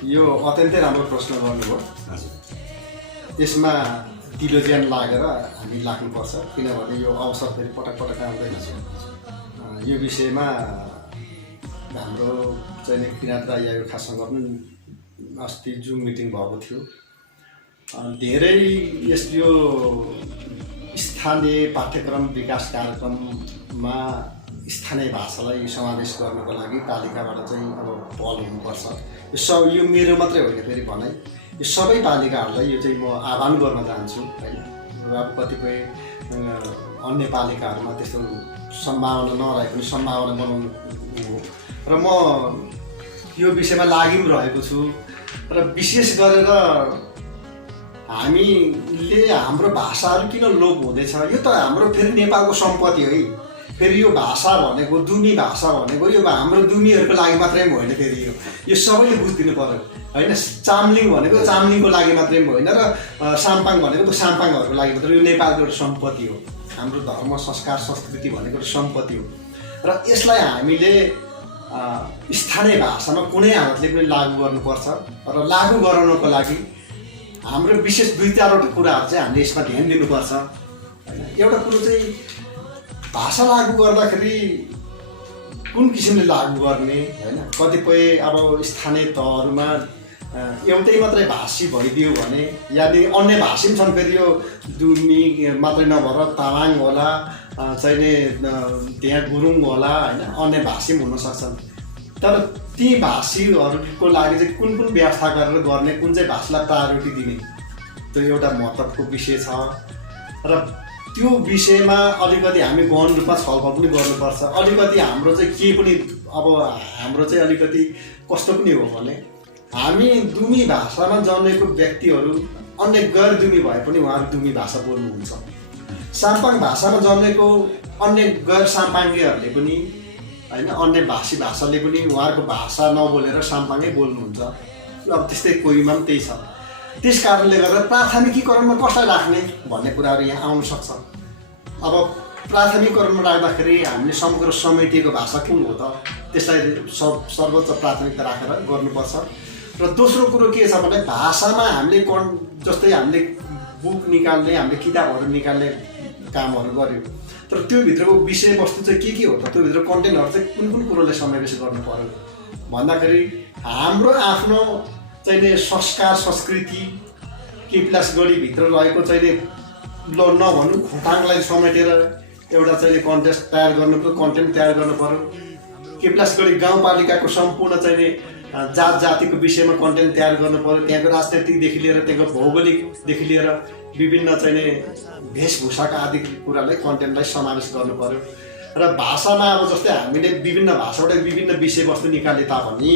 यो अत्यन्तै राम्रो प्रश्न गर्नुभयो। हजुर, यसमा दिलो ज्यान लागेर हामी लाग्नुपर्छ, किनभने यो अवसर फेरि पटक पटक आउँदैन। यो विषयमा हाम्रो चाहिँ किराँत राई आयोगसँग पनि अस्ति जुम मिटिङ भएको थियो। धेरै यो स्थानीय पाठ्यक्रम विकास कार्यक्रममा स्थानीय भाषालाई समावेश गर्नको लागि पालिकाबाट चाहिँ अब पहल हुनुपर्छ। यो मेरो मात्रै होइन, फेरि भनाइ यो सबै पालिकाहरूलाई यो चाहिँ म आह्वान गर्न चाहन्छु होइन। अब कतिपय अन्य पालिकाहरूमा त्यस्तो सम्भावना नरहे पनि सम्भावना बनाउनु हो र म यो विषयमा लागि पनि रहेको छु। र विशेष गरेर हामीले हाम्रो भाषाहरू किन लोप हुँदैछ, यो त हाम्रो फेरि नेपालको सम्पत्ति है। फेरि यो भाषा भनेको दुमी भाषा भनेको यो हाम्रो दुमीहरूको लागि मात्रै पनि होइन, फेरि यो सबैले बुझिदिनु पर्यो होइन। चाम्लिङ भनेको चाम्लिङको लागि मात्रै पनि होइन र साम्पाङ भनेको त साम्पाङहरूको लागि मात्रै। यो नेपालको एउटा सम्पत्ति हो, हाम्रो धर्म संस्कार संस्कृति भनेको एउटा सम्पत्ति हो र यसलाई हामीले स्थानीय भाषामा कुनै हालतले पनि लागू गर्नुपर्छ। र लागू गराउनको लागि हाम्रो विशेष 2-4वटा कुराहरू चाहिँ हामीले यसमा ध्यान दिनुपर्छ होइन। एउटा कुरो चाहिँ भाषा लागू गर्दाखेरि कुन किसिमले लागू गर्ने होइन। कतिपय अब स्थानीय तहहरूमा एउटै मात्रै भाषी भइदियो भने, यानि अन्य भाषी पनि छन्, फेरि यो दुमी मात्रै नभएर तामाङ होला चाहिँ त्यहाँ गुरुङ होला होइन, अन्य भाषी पनि हुनसक्छन्। तर ती भाषीहरूको लागि चाहिँ कुन व्यवस्था गरेर गर्ने, कुन चाहिँ भाषालाई प्रायोरिटी दिने, त्यो एउटा महत्त्वको विषय छ। र त्यो विषयमा अलिकति हामी गहन रूपमा छलफल पनि गर्नुपर्छ। अलिकति हाम्रो चाहिँ के पनि अब हाम्रो चाहिँ अलिकति कस्तो पनि हो भने हामी दुमी भाषामा जन्मेको व्यक्तिहरू अन्य गैर दुमी भए पनि उहाँहरू दुमी भाषा बोल्नुहुन्छ। साम्पाङ भाषामा जन्मेको अन्य गैर साम्पाङ्गेहरूले पनि होइन, अन्य भाषी भाषाले पनि उहाँहरूको भाषा नबोलेर साम्पाङै बोल्नुहुन्छ। अब त्यस्तै कोहीमा पनि त्यही छ। त्यस कारणले गर्दा प्राथमिकीकरणमा कसलाई राख्ने भन्ने कुराहरू यहाँ आउन सक्छ। अब प्राथमिकीकरणमा राख्दाखेरि हामीले समग्र समेटिएको भाषा कुन हो त, त्यसलाई सर्वोच्च प्राथमिकता राखेर गर्नुपर्छ। र दोस्रो कुरो के छ भने भाषामा हामीले जस्तै हामीले बुक निकाल्ने, हामीले किताबहरू निकाल्ने कामहरू गऱ्यो, तर त्योभित्रको विषयवस्तु चाहिँ के हो त, त्योभित्र कन्टेन्टहरू चाहिँ कुन कुरोले समावेश गर्नु पर्यो भन्दाखेरि हाम्रो आफ्नो चाहिँ संस्कार संस्कृति केपी लासगढीभित्र रहेको चाहिँ नभन्नु खोटाङलाई समेटेर एउटा चाहिँ कन्टेन्ट तयार गर्नु पर्यो। केपी लासगढी गाउँपालिकाको सम्पूर्ण चाहिँ जात जातिको विषयमा कन्टेन्ट तयार गर्नु पर्यो। त्यहाँको राजनैतिकदेखि लिएर त्यहाँको भौगोलिकदेखि लिएर विभिन्न चाहिँ वेशभूषाका आदि कुरालाई कन्टेन्टलाई समावेश गर्नु पर्यो। र भाषामा अब जस्तै हामीले विभिन्न भाषाबाट विभिन्न विषयवस्तु निकाले तापनि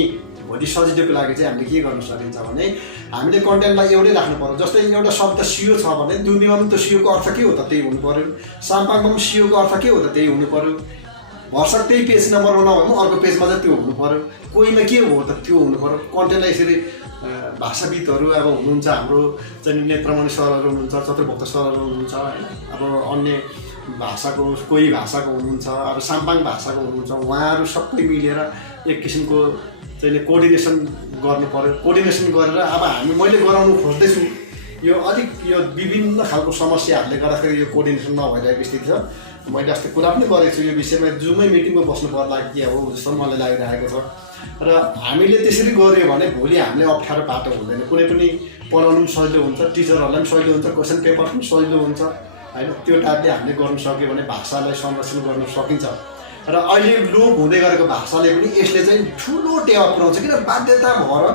भोलि सजिलोको लागि चाहिँ हामीले के गर्न सकिन्छ भने हामीले कन्टेन्टलाई एउटै राख्नु पर्यो। जस्तै एउटा शब्द सियो छ भने दुमीमा पनि त सियोको अर्थ के हो त त्यही हुनु पर्यो, साम्पाङमा पनि सियोको अर्थ के हो त त्यही हुनु पर्यो। भर्सक त्यही पेज नम्बर नभए अर्को पेजमा चाहिँ त्यो हुनु पर्यो, कोहीमा के हो त त्यो हुनु पर्यो। कन्टेन्टलाई यसरी भाषाविदहरू अब हुनुहुन्छ, हाम्रो चाहिँ नेत्रमणि सरहरू हुनुहुन्छ, चतुर्भक्त सरहरू हुनुहुन्छ होइन, अब अन्य भाषाको कोही भाषाको हुनुहुन्छ, अब साम्पाङ भाषाको हुनुहुन्छ, उहाँहरू सबै मिलेर एक किसिमको चाहिँ कोअर्डिनेसन गर्नु पर्यो। कोअर्डिनेसन गरेर अब मैले गराउनु खोज्दैछु, यो अलिक यो विभिन्न खालको समस्याहरूले गर्दाखेरि यो कोअर्डिनेसन नभइरहेको स्थिति छ। मैले अस्ति कुरा पनि गरेको छु यो विषयमा, जुमै मिटिङमा बस्नु पर्ला के हो जस्तो मलाई लागिरहेको छ। र हामीले त्यसरी गऱ्यो भने भोलि हामीले अप्ठ्यारो बाटो हुँदैन, कुनै पनि पढाउनु पनि सजिलो हुन्छ, टिचरहरूलाई पनि सजिलो हुन्छ, क्वेसन पेपर पनि सजिलो हुन्छ होइन। त्यो टाइपले हामीले गर्नु सक्यो भने भाषालाई संरक्षण गर्न सकिन्छ। र अहिले लोप हुँदै गरेको भाषाले पनि यसले चाहिँ ठुलो टेवा पुऱ्याउँछ, किन बाध्यता भएर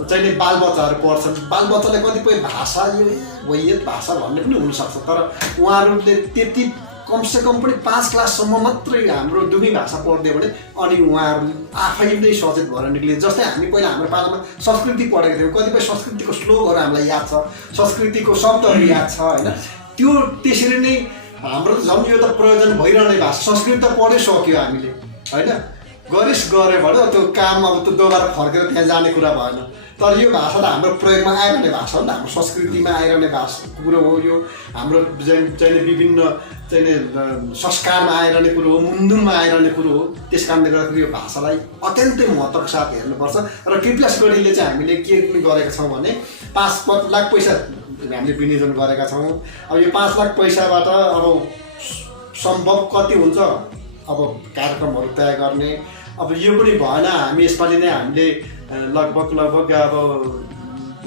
चाहिँ बालबच्चाहरू पढ्छन्, बालबच्चाले कतिपय भाषा यो भाषा भन्ने पनि हुनसक्छ, तर उहाँहरूले त्यति कमसेकम पनि 5 क्लाससम्म मात्रै हाम्रो दुई भाषा पढ्दियो भने अनि उहाँहरू आफै नै सचेत भएर निक्लिन्छ। जस्तै हामी पहिला हाम्रो पालामा संस्कृति पढेको थियौँ, कतिपय संस्कृतिको श्लोकहरू हामीलाई याद छ, संस्कृतिको शब्दहरू याद छ होइन। त्यो त्यसरी नै हाम्रो त झन् यो त प्रयोजन भइरहने भाषा, संस्कृत त पढिसक्यो हामीले होइन, गऱ्यो भने त्यो काम अब त्यो दोबारा फर्केर त्यहाँ जाने कुरा भएन। तर यो भाषा त हाम्रो प्रयोगमा आइरहने भाषा हो नि त, हाम्रो संस्कृतिमा आइरहने भाषा कुरो हो यो, हाम्रो चाहिँ विभिन्न चाहिँ संस्कारमा आइरहने कुरो हो, मुन्दुनमा आइरहने कुरो हो। त्यस कारणले गर्दाखेरि यो भाषालाई अत्यन्तै महत्त्वको साथ हेर्नुपर्छ। र कृपलासगढीले चाहिँ हामीले के पनि गरेका छौँ भने 5 लाख पैसा हामीले विनियोजन गरेका छौँ। अब यो 5 लाख पैसाबाट अब सम्भव कति हुन्छ अब कार्यक्रमहरू तय गर्ने, अब यो पनि भएन हामी यसपालि नै हामीले लगभग अब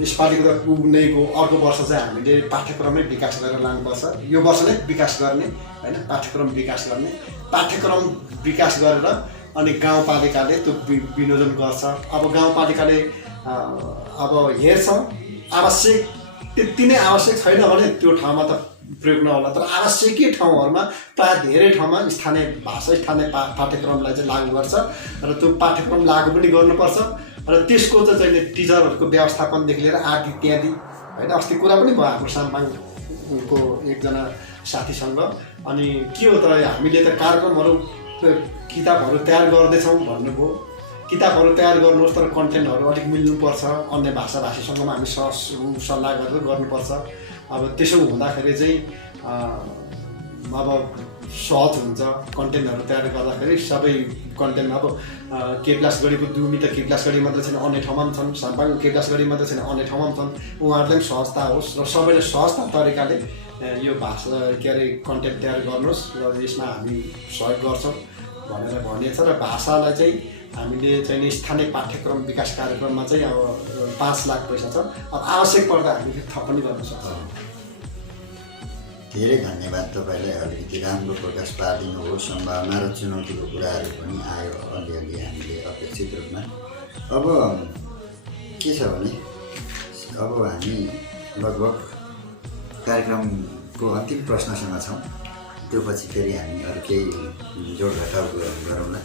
यसपालिको त पुग्नेको अर्को वर्ष चाहिँ हामीले पाठ्यक्रमै विकास गरेर लानुपर्छ। यो वर्ष नै विकास गर्ने होइन, पाठ्यक्रम विकास गरेर अनि गाउँपालिकाले त्यो विनियोजन गर्छ। अब गाउँपालिकाले अब हेर्छ, आवश्यक त्यति नै आवश्यक छैन भने त्यो ठाउँमा त प्रयोग नहोला, तर आवश्यकीय ठाउँहरूमा प्रायः धेरै ठाउँमा स्थानीय भाषा स्थानीय पाठ्यक्रमलाई चाहिँ लागू गर्छ र त्यो पाठ्यक्रम लागू पनि गर्नुपर्छ। र त्यसको चाहिँ टिचरहरूको व्यवस्थापनदेखि लिएर आदि इत्यादि होइन। अस्ति कुरा पनि भयो हाम्रो साम्पाङको एकजना साथीसँग, अनि के हो त हामीले त कार्यक्रमहरू किताबहरू तयार गर्दैछौँ भन्नुभयो, किताबहरू तयार गर्नुहोस् तर कन्टेन्टहरू अलिक मिल्नुपर्छ, अन्य भाषाभाषीसँग हामी सल्लाह गरेर गर्नुपर्छ। अब त्यसो हुँदाखेरि चाहिँ अब सहज हुन्छ कन्टेन्टहरू तयार गर्दाखेरि। सबै कन्टेन्ट अब कृपलासगढीको दुमी त कृपलासगढी मात्रै छैन, अन्य ठाउँमा पनि छन्, साम्पाङ कृपलासगढी मात्रै छैन, अन्य ठाउँमा पनि छन्, उहाँहरूलाई पनि सहजता होस् र सबैले सहजता तरिकाले यो भाषा कन्टेन्ट तयार गर्नुहोस् र यसमा हामी सहयोग गर्छौँ भनेर भनिएको छ। र भाषालाई चाहिँ हामीले चाहिँ स्थानीय पाठ्यक्रम विकास कार्यक्रममा चाहिँ अब 5 लाख पैसा छ, अब आवश्यक पर्दा हामीले थप पनि गर्न सक्छौँ। धेरै धन्यवाद तपाईँलाई, अलिकति राम्रो प्रकाश पारिदिनु हो। सम्भावना र चुनौतीको कुराहरू पनि आयो अलिअलि हामीले अपेक्षित रूपमा। अब के छ भने अब हामी लगभग कार्यक्रमको अन्तिम प्रश्नसँग छौँ, त्यो पछि फेरि हामी अरू केही जोडघटाउ गरौँला।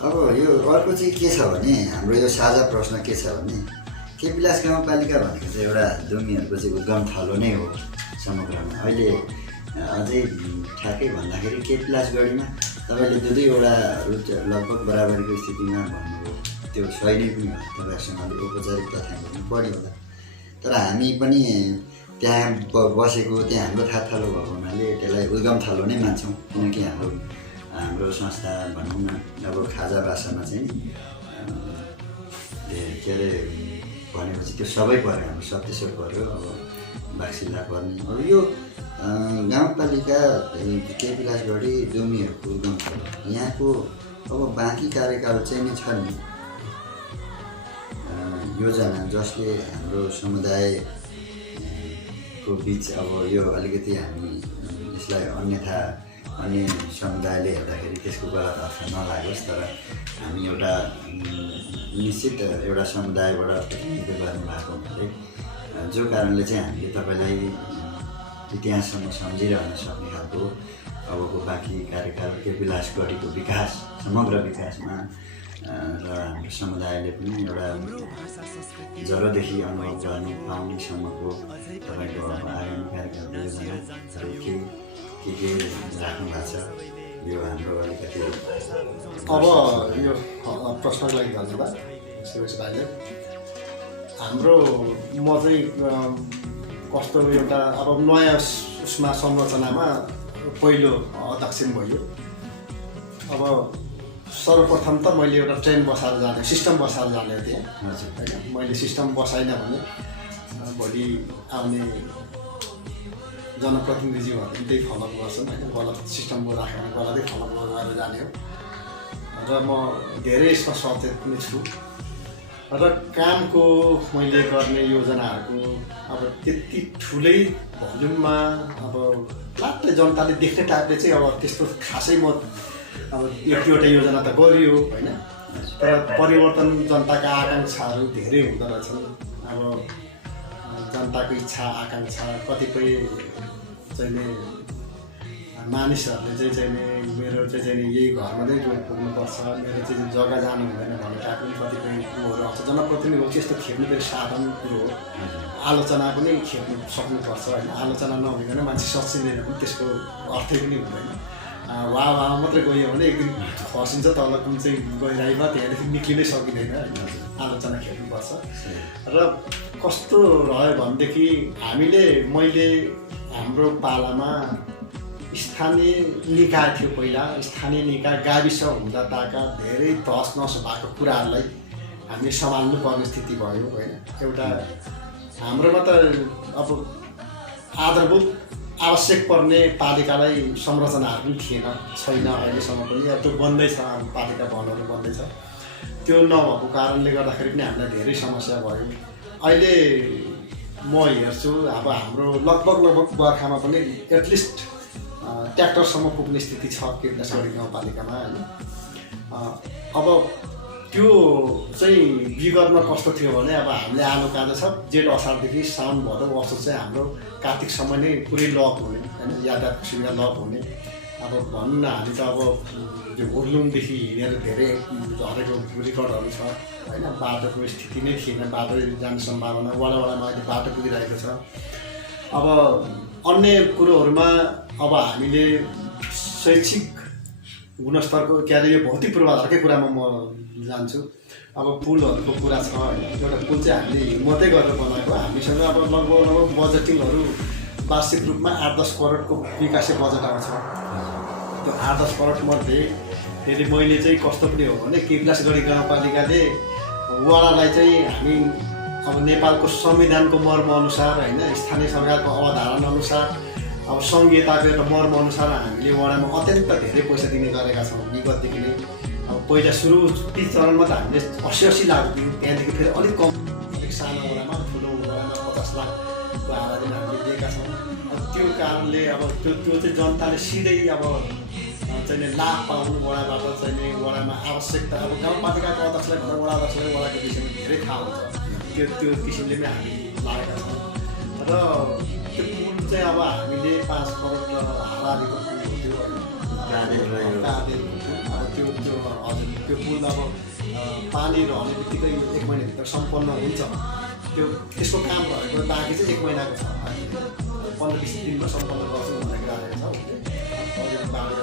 अब यो अर्को चाहिँ के छ भने हाम्रो यो साझा प्रश्न के छ भने कृपलास गाउँपालिका भनेको चाहिँ एउटा दुमीहरूको चाहिँ उद्गम थलो नै हो समग्रमा। अहिले अझै ठ्याक्कै भन्दाखेरि कृपलासगढीमा तपाईँले दुईवटा लगभग बराबरीको स्थितिमा भन्नुभयो, त्यो सही नै पनि हो, तपाईँहरूसँग अलिक औपचारिक तथ्याङ्क पनि बढी होला। तर हामी पनि त्यहाँ बसेको, त्यहाँ हाम्रो थाहा भएको हुनाले त्यसलाई उद्गम थलो नै मान्छौँ, किनकि हाम्रो संस्था भनौँ न अब खाजा भाषामा चाहिँ के अरे भनेपछि त्यो सबै पऱ्यो, हाम्रो सप्तेश्वर पऱ्यो, अब बाक्सिल्ला पर्ने। अब यो गाउँपालिका कृपलासगढी दुमीहरूको उद्गम थलो यहाँको अब बाँकी कार्यकाल चाहिँ नै छ नि योजना, जसले हाम्रो समुदायको बिच अब यो अलिकति हामी यसलाई अन्य समुदायले हेर्दाखेरि त्यसको गलत अर्थ नलागोस्, तर हामी एउटा निश्चित एउटा समुदायबाट प्रतिनिधित्व गर्नुभएको हुनाले जो कारणले चाहिँ हामीले तपाईँलाई इतिहाससम्म सम्झिरहन सक्ने खालको अबको बाँकी कार्यकाल कृपलासगढीको विकास समग्र विकासमा र हाम्रो समुदायले पनि एउटा जरोदेखि अनुभव गर्नु पाउनेसम्मको तपाईँको अब आगामी कार्यकाल योजना के राख्नु भएको छ, यो हाम्रो अलिकति। अब यो प्रश्नको लागि धन्यवाद सुरेश भाइले। हाम्रो म चाहिँ कस्तो एउटा अब नयाँ उसमा संरचनामा पहिलो अध्यक्ष भयो। अब सर्वप्रथम त मैले एउटा ट्रेन बसाएर जाने सिस्टम बसाएर जाने थिएँ होइन। मैले सिस्टम बसाइनँ भने भोलि आउने जनप्रतिनिधिज्यूहरूले त्यही फलोअप गर्छन् होइन। गलत सिस्टमको राख्यो भने गलतै फलोअप गरेर जाने हो र म धेरै यसमा सचेत पनि छु र कामको मैले गर्ने योजनाहरूको अब त्यति ठुलै भोल्युममा अब लाट्टै जनताले देख्ने टाइपले चाहिँ अब त्यस्तो खासै म अब एउटा योजना त गरियो होइन। तर परिवर्तन जनताका आकाङ्क्षाहरू धेरै हुँदो रहेछन्। अब जनताको इच्छा आकाङ्क्षा कतिपय चाहिँ मानिसहरूले चाहिँ मेरो चाहिँ यही घरमा नै जोड पुग्नुपर्छ, मेरो चाहिँ जग्गा जानु हुँदैन भनेर पनि कतिपय कुरोहरू आउँछ। जनप्रतिनिधिहरू त्यस्तो खेप्नु फेरि साधन कुरो हो। आलोचना पनि खेप्नु सक्नुपर्छ होइन। आलोचना नभइकन मान्छे सच्चिँदैन पनि त्यसको अर्थै पनि हुँदैन। वा मात्रै गयो भने एक दिन खसिन्छ तल कुन चाहिँ गइरहेको त्यहाँदेखि निक्लिनै सकिँदैन होइन। आलोचना खेप्नुपर्छ र कस्तो रह्यो भनेदेखि मैले हाम्रो पालामा स्थानीय निकाय थियो पहिला। स्थानीय निकाय गाविस हुँदा ताका धेरै तहस नहस भएको कुराहरूलाई हामीले सम्हाल्नु पर्ने स्थिति भयो होइन। एउटा हाम्रोमा त अब आधारभूत आवश्यक पर्ने पालिकालाई संरचनाहरू पनि थिएन, छैन अहिलेसम्म पनि। अब त्यो बन्दैछ, पालिका भवनहरू बन्दैछ। त्यो नभएको कारणले गर्दाखेरि पनि हामीलाई धेरै समस्या भयो। अहिले म हेर्छु अब हाम्रो लगभग बर्खामा पनि एटलिस्ट ट्र्याक्टरसम्म पुग्ने स्थिति छ केवलासगढी गाउँपालिकामा होइन। अब त्यो चाहिँ विगतमा कस्तो थियो भने अब हामीले आलु काँदो छ जेठ असारदेखि साउन भदौ असोज चाहिँ हाम्रो कार्तिकसम्म नै पुरै लक हुने होइन। यातायातको सुविधा लक हुने। अब भनौँ न हामी त अब त्यो हुर्लुङदेखि हिँडेर धेरै झरेको रेकर्डहरू छ होइन। बाटोको स्थिति नै थिएन, बाटो जाने सम्भावना वडामा अहिले बाटो पुगिरहेको छ। अब अन्य कुरोहरूमा अब हामीले शैक्षिक गुणस्तरको के अरे यो भौतिक पूर्वाधारकै कुरामा म जान्छु। अब पुलहरूको कुरा छ होइन। एउटा पुल चाहिँ हामीले हिम्मतै गरेर बनाएको। हामीसँग अब लगभग बजेटिङहरू वार्षिक रूपमा 8-10 करोडको विकासे बजेट आउँछ। त्यो 8-10 करोडमध्ये फेरि मैले चाहिँ कस्तो पनि हो भने केवलासगढी गाउँपालिकाले वडालाई चाहिँ हामी अब नेपालको संविधानको मर्मअनुसार होइन, स्थानीय सरकारको अवधारणा अनुसार अब सङ्घीयताको एउटा मर्मअनुसार हामीले वडामा अत्यन्त धेरै पैसा दिने गरेका छौँ विगतदेखि नै। अब पहिला सुरु 30 चरणमा त हामीले 80 लाख दियौँ। त्यहाँदेखि फेरि अलिक कम, अलिक सानो वडामा ठुलो वडामा 50 लाखको आधारमा हामीले दिएका छौँ। अब त्यो कारणले अब त्यो चाहिँ जनताले सिधै अब चाहिँ लाभ पाउनु वडाबाट चाहिँ वडामा आवश्यकता। अब गाउँपालिकाको अध्यक्षलाई भन्दा वडा अध्यक्षलाई वडाको विषयमा धेरै थाहा हुन्छ। त्यो किसिमले नै हामी लागेका छौँ र त्यो पुल चाहिँ अब हामीले 5 करोड हाराहारीको पुल हो त्यो होइन। त्यो हजुर त्यो पुल अब पानी रहने बित्तिकै 1 महिनाभित्र सम्पन्न हुन्छ। त्यसको काम भएको बाँकी चाहिँ 1 महिनाको छ। 15-20 दिनमा सम्पन्न गर्छौँ भनेर राखेको छ। बाढी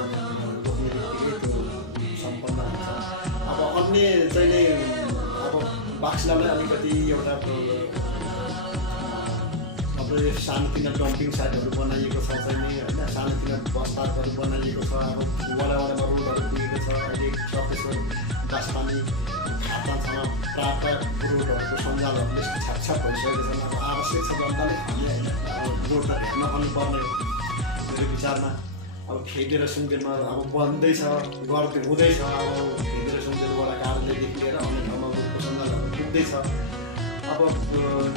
रोक्ने बित्तिकै त्यो सम्पन्न हुन्छ। अब अन्य चाहिँ अब बाक्सालाई अलिकति एउटा सानोतिनो डम्पिङ साइटहरू बनाइएको छ चाहिँ होइन। सानोतिनो बस पार्कहरू बनाइएको छ। अब वडामा रोडहरू पुगेको छ। अहिले सकेश्वर बासपानी खातासँग प्राप्त रोडहरूको सञ्जालहरूले छापछाप भइसकेको छन्। अब आवश्यक छ जनताले हामीले होइन रोड त ध्यान नगर्नुपर्ने हो मेरो विचारमा। अब खेदेर सुनगेलमा अब बन्दैछ, गर्दै हुँदैछ। अब खेदेर सुनगेलबाट कार्यालयदेखि लिएर अन्य ठाउँमा रोडको सञ्जालहरू पुग्दैछ। अब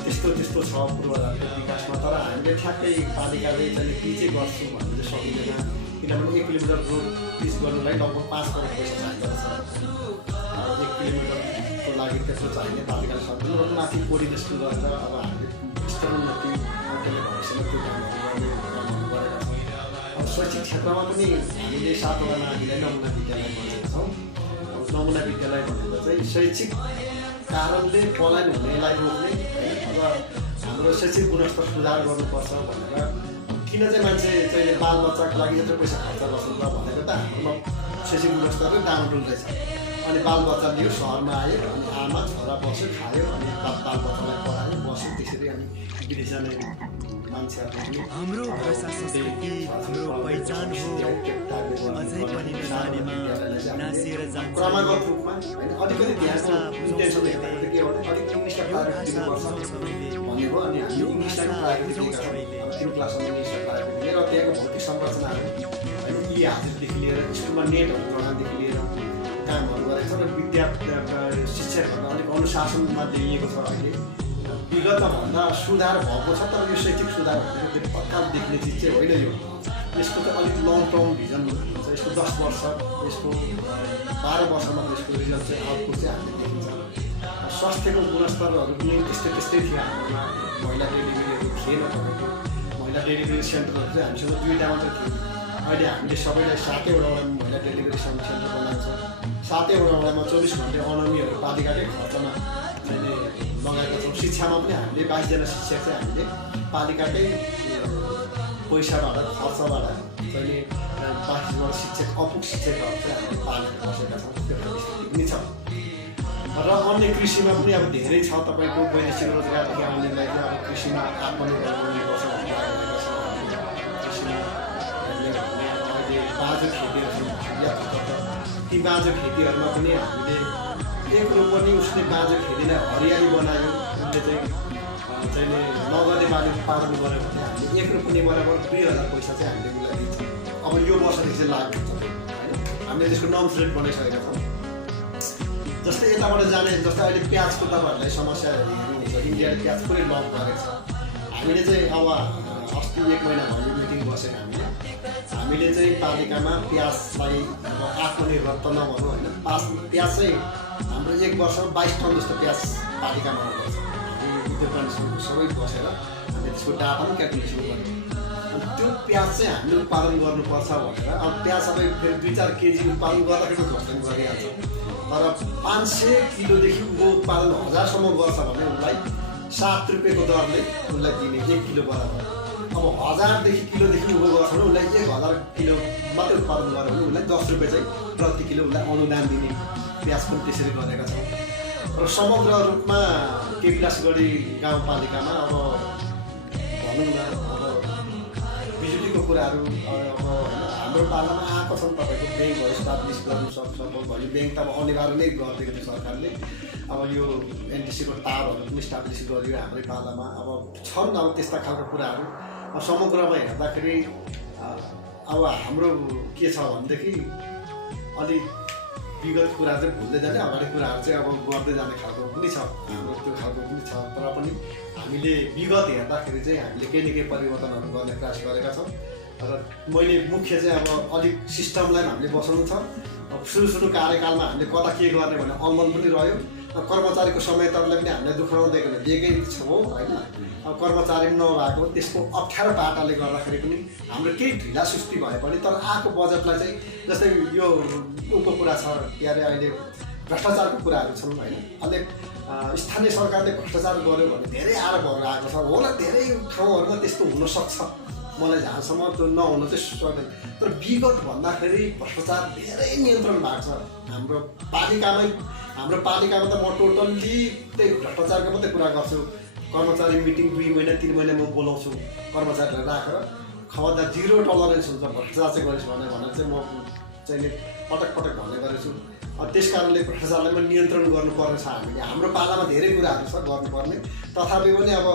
त्यस्तो छ पूर्वाधारको विकासमा। तर हामीले ठ्याक्कै पालिकाले चाहिँ के चाहिँ गर्छौँ भन्नु चाहिँ सकिँदैन। किनभने 1 किलोमिटर रोड पिच गर्नुलाई लगभग 5 करोड पैसा चाहिँदो रहेछ। 1 किलोमिटरको लागि त्यस्तो चाहिने पालिकाले सक्दैन। र माथि कोर्डिनेसन गरेर अब हामीले स्तरोन्नति भविष्यमा त्यो कामहरू गरेका छौँ। अब शैक्षिक क्षेत्रमा पनि हामीले 7वटा नानीलाई नमुना विद्यालय बनाएका छौँ। नमुना विद्यालय भनेको चाहिँ शैक्षिक कारणले पलायन हुनेलाई रोक्ने र हाम्रो शैक्षिक गुणस्तर सुधार गर्नुपर्छ भनेर। किन चाहिँ मान्छे चाहिँ बालबच्चाको लागि यत्रो पैसा खर्च गर्छ त भनेको त हाम्रोमा शैक्षिक गुणस्तर डाउनडुल रहेछ। अनि बालबच्चा लियो सहरमा आयो, अनि आमा छोरा बस्यो खायो, अनि बालबच्चालाई पढायो बस्यो। त्यसरी अनि विदेश जाने मान्छेहरूले हाम्रो भाषा संस्कृति हाम्रो पहिचान हो अझै पनि नजानेमा नासिएर जान्छ क्रमागत रूपमा होइन अलिकति ध्यानको इन्टेन्सन हेर्दाखेरि के हो भने अलिक इङ्ग्लिसलाई प्रायोरिटी दिनुपर्छ भन्ने हो। अनि हामी इङ्ग्लिसलाई प्रायोरिटी दिएका छौँ। 3 क्लाससम्म इङ्ग्लिसलाई प्रायोरिटी दिएर त्यहाँको भौतिक संरचनाहरू होइन यी हाजिरदेखि लिएर स्कुलमा नेटहरू चढाउनदेखि लिएर कामहरू गरेको छ र विद्या शिक्षकहरूलाई अलिक अनुशासनमा दिइएको छ। अहिले विगतमा भन्दा सुधार भएको छ, तर यो शैक्षिक सुधार भनेको त्यो तत्काल देख्ने चिज चाहिँ होइन। यो यसको चाहिँ अलिक लङ टर्म भिजन हुन्छ। यसको 10 वर्ष, यसको 12 वर्षमा यसको रिजल्ट चाहिँ आउटपुट चाहिँ हामीले देखिन्छ। स्वास्थ्यको गुणस्तरहरू पनि त्यस्तै थियो हाम्रोमा। महिला डेलिभरीहरू थिएन तपाईँको। महिला डेलिभरी सेन्टरहरू चाहिँ हामीसँग 2टा मात्रै थियो। अहिले हामीले सबैलाई 7 वटा महिला डेलिभरी सेन्टर बनाएको छ। 7 वटामा 24 घन्टे अनमीहरू पालिकाकै खर्चमा चाहिँ लगाएका छौँ। शिक्षामा पनि हामीले 22 जना शिक्षक चाहिँ हामीले पालिकाकै पैसाबाट खर्चबाट चाहिँ 22 जना शिक्षक अपुग शिक्षकहरू चाहिँ हामीले पालेर बसेका छौँ। त्यो स्थिति पनि छ। र अन्य कृषिमा पनि अब धेरै छ। तपाईँको वैदेशिक रोजगारदेखि आउनेलाई चाहिँ अब कृषिमा आत्मनिर्भर बन्नुपर्छ भन्ने आएको छ। कृषिमा अहिले बाँझो खेतीहरू ती बाँझो खेतीहरूमा पनि हामीले एक रोपनी उसले बाँझो खेतीलाई हरियाली बनायो। उसले चाहिँ नगदे बाली उत्पादन गऱ्यो भने हामीले एक रोपनी बराबर 2000 पैसा चाहिँ हामीले उसलाई दिन्छौँ। अब यो वर्षदेखि चाहिँ लागु हुन्छ होइन। हामीले त्यसको नर्म्स रेट बनाइसकेका छौँ। जस्तै यताबाट जाने जस्तै अहिले प्याजको तपाईँहरूलाई समस्या हेर्नुहुन्छ। इन्डियाले प्याज पुरै लक गरेको छ। हामीले चाहिँ अब अस्ति 1 महिना भयो मिटिङ बसेको हामीले चाहिँ पालिकामा प्याजलाई अब आत्मनिर्भर त नभनौँ होइन। प्याज चाहिँ हाम्रो 1 वर्षमा 22 टन जस्तो प्याज पालिकामा आउँदैछ। हामी सबै बसेर हामीले त्यसको डाटा पनि क्यालकुलेसन गऱ्यौँ। अनि त्यो प्याज चाहिँ हामीले उत्पादन गर्नुपर्छ भनेर अब प्याज सबै फेरि 2-4 केजी उत्पादन गर्दाखेरि घस्टन गरिहाल्छ। तर 500 किलोदेखि उँभो उत्पादन 1000सम्म गर्छ भने उसलाई 7 रुपियाँको दरले उसलाई दिने 1 किलो बराबर। अब 1000 किलोदेखि उँभो गर्छ भने उसलाई 1000 किलो मात्रै उत्पादन गर्यो भने उसलाई 10 रुपियाँ चाहिँ प्रति किलो उसलाई अनुदान दिने प्याज पनि त्यसरी गरेका छौँ। र समग्र रूपमा केपिलासगढी गाउँपालिकामा अब भनौँ न अब बिजुलीको कुराहरू अब होइन हाम्रो पालामा आएको छन्। तपाईँको ब्याङ्कहरू इस्टाब्लिस गर्नु सक्छ भयो। ब्याङ्क त अब अनिवार्य नै गरिदिएको थियो सरकारले। अब यो एनटिसीको तारहरू पनि इस्टाब्लिस गरियो हाम्रै पालामा। अब छन् अब त्यस्ता खालको कुराहरू। समग्रमा हेर्दाखेरि अब हाम्रो के छ भनेदेखि अलिक विगत कुरा चाहिँ भुल्दै जाने, अगाडि कुराहरू चाहिँ अब गर्दै जाने खालको पनि छ। हाम्रो त्यो खालको पनि छ। तर पनि हामीले विगत हेर्दाखेरि चाहिँ हामीले केही न केही परिवर्तनहरू गर्ने प्रयास गरेका छौँ। र मैले मुख्य चाहिँ अब अलिक सिस्टमलाई हामीले बसाउनु छ। अब सुरु कार्यकालमा हामीले कता के गर्ने भन्ने अमल पनि रह्यो। कर्मचारीको समयतरलाई पनि हामीले दुःख दिएकै छौँ होइन। अब कर्मचारी पनि नभएको त्यसको अप्ठ्यारो बाटाले गर्दाखेरि पनि हाम्रो केही ढिला सुस्ती भए पनि तर आएको बजेटलाई चाहिँ जस्तै यो उको कुरा छ के अरे अहिले भ्रष्टाचारको कुराहरू छन् होइन। अलिक स्थानीय सरकारले भ्रष्टाचार गर्यो भने धेरै आरोपहरू आएको छ। होला धेरै ठाउँहरूमा त्यस्तो हुनसक्छ। मलाई जहाँसम्म त्यो नहुन चाहिँ सक्दैन। तर विगत भन्दाखेरि भ्रष्टाचार धेरै नियन्त्रण भएको छ हाम्रो पालिकामै। हाम्रो पालिकामा त म टोटल्ली त्यही भ्रष्टाचारको मात्रै कुरा गर्छु। कर्मचारी मिटिङ 2 महिना 3 महिना म बोलाउँछु कर्मचारीलाई राखेर। खबरदार 0 टलरेन्स हुन्छ भ्रष्टाचार चाहिँ गरिस् भनेर चाहिँ म चाहिँ पटक भन्ने गरेछु। त्यस कारणले भ्रष्टाचारलाई पनि नियन्त्रण गर्नुपर्ने छ। हामीले हाम्रो पालामा धेरै कुराहरू छ गर्नुपर्ने। तथापि पनि अब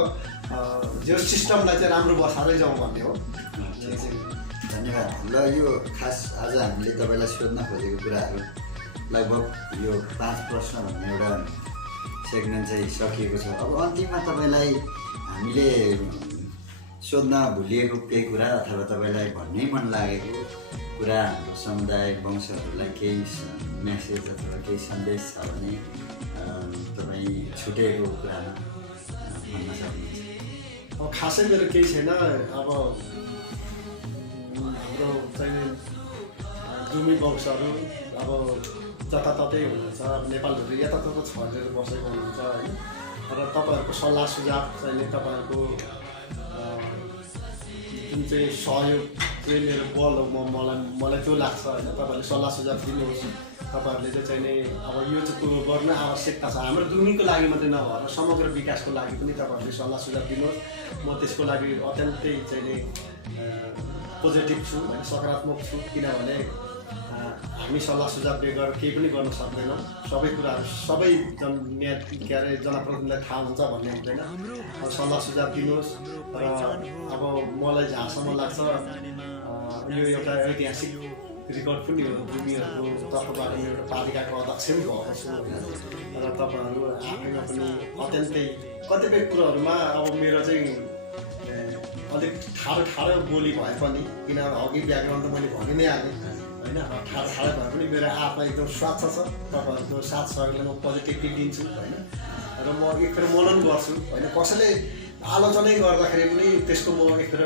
जो सिस्टमलाई चाहिँ राम्रो बसाएरै जाउँ भन्ने हो। धन्यवाद। ल यो खास आज हामीले तपाईँलाई सोध्न खोजेको कुराहरू लगभग यो 5 प्रश्न भन्ने एउटा सेगमेन्ट चाहिँ सकिएको छ। अब अन्तिममा तपाईँलाई हामीले सोध्न भुलिएको केही कुरा अथवा तपाईँलाई भन्नै मन लागेको कुरा हाम्रो समुदाय वंशहरूलाई केही मेसेज अथवा केही सन्देश छ भने तपाईँ छुटेको कुरामा भन्न सक्नुहुन्छ। अब खासै मेरो केही छैन। अब हाम्रो चाहिँ जुमी वंशहरू अब जताततै हुनुहुन्छ। अब नेपालहरू यतातता छरेर बसेको हुनुहुन्छ होइन। र तपाईँहरूको सल्लाह सुझाव चाहिँ तपाईँहरूको जुन चाहिँ सहयोग चाहिँ मेरो बल हो। मलाई त्यो लाग्छ होइन। तपाईँहरूले सल्लाह सुझाव दिनुहोस्। तपाईँहरूले चाहिँ नि अब यो चाहिँ गर्नु आवश्यकता छ। हाम्रो दुमीको लागि मात्रै नभएर समग्र विकासको लागि पनि तपाईँहरूले सल्लाह सुझाव दिनुहोस्। म त्यसको लागि अत्यन्तै चाहिँ नि पोजिटिभ छु होइन, सकारात्मक छु। किनभने हामी सल्लाह सुझाव बेगर केही पनि गर्न सक्दैनौँ। सबै कुराहरू सबै के अरे जनप्रतिनिधिलाई थाहा हुन्छ भन्ने हुँदैन। अब सल्लाह सुझाव दिनुहोस्। र अब मलाई जहाँसम्म लाग्छ यो एउटा ऐतिहासिक रेकर्ड पनि हो। दुमीहरूको तर्फबाट एउटा पालिकाको अध्यक्ष पनि भएको छु होइन। र तपाईँहरू आफैमा पनि अत्यन्तै कतिपय कुराहरूमा अब मेरो चाहिँ अलिक ठाडो बोली भए पनि, किनभने अघि ब्याकग्राउन्ड त मैले भनि नै हालेँ होइन। ठाडो भए पनि मेरो आफमा एकदम स्वार्थ छ। तपाईँहरूको साथ सहयोगले म पोजिटिभली लिन्छु होइन। र म एकखेर मनन गर्छु होइन। कसैले आलोचनै गर्दाखेरि पनि त्यसको म एकखेर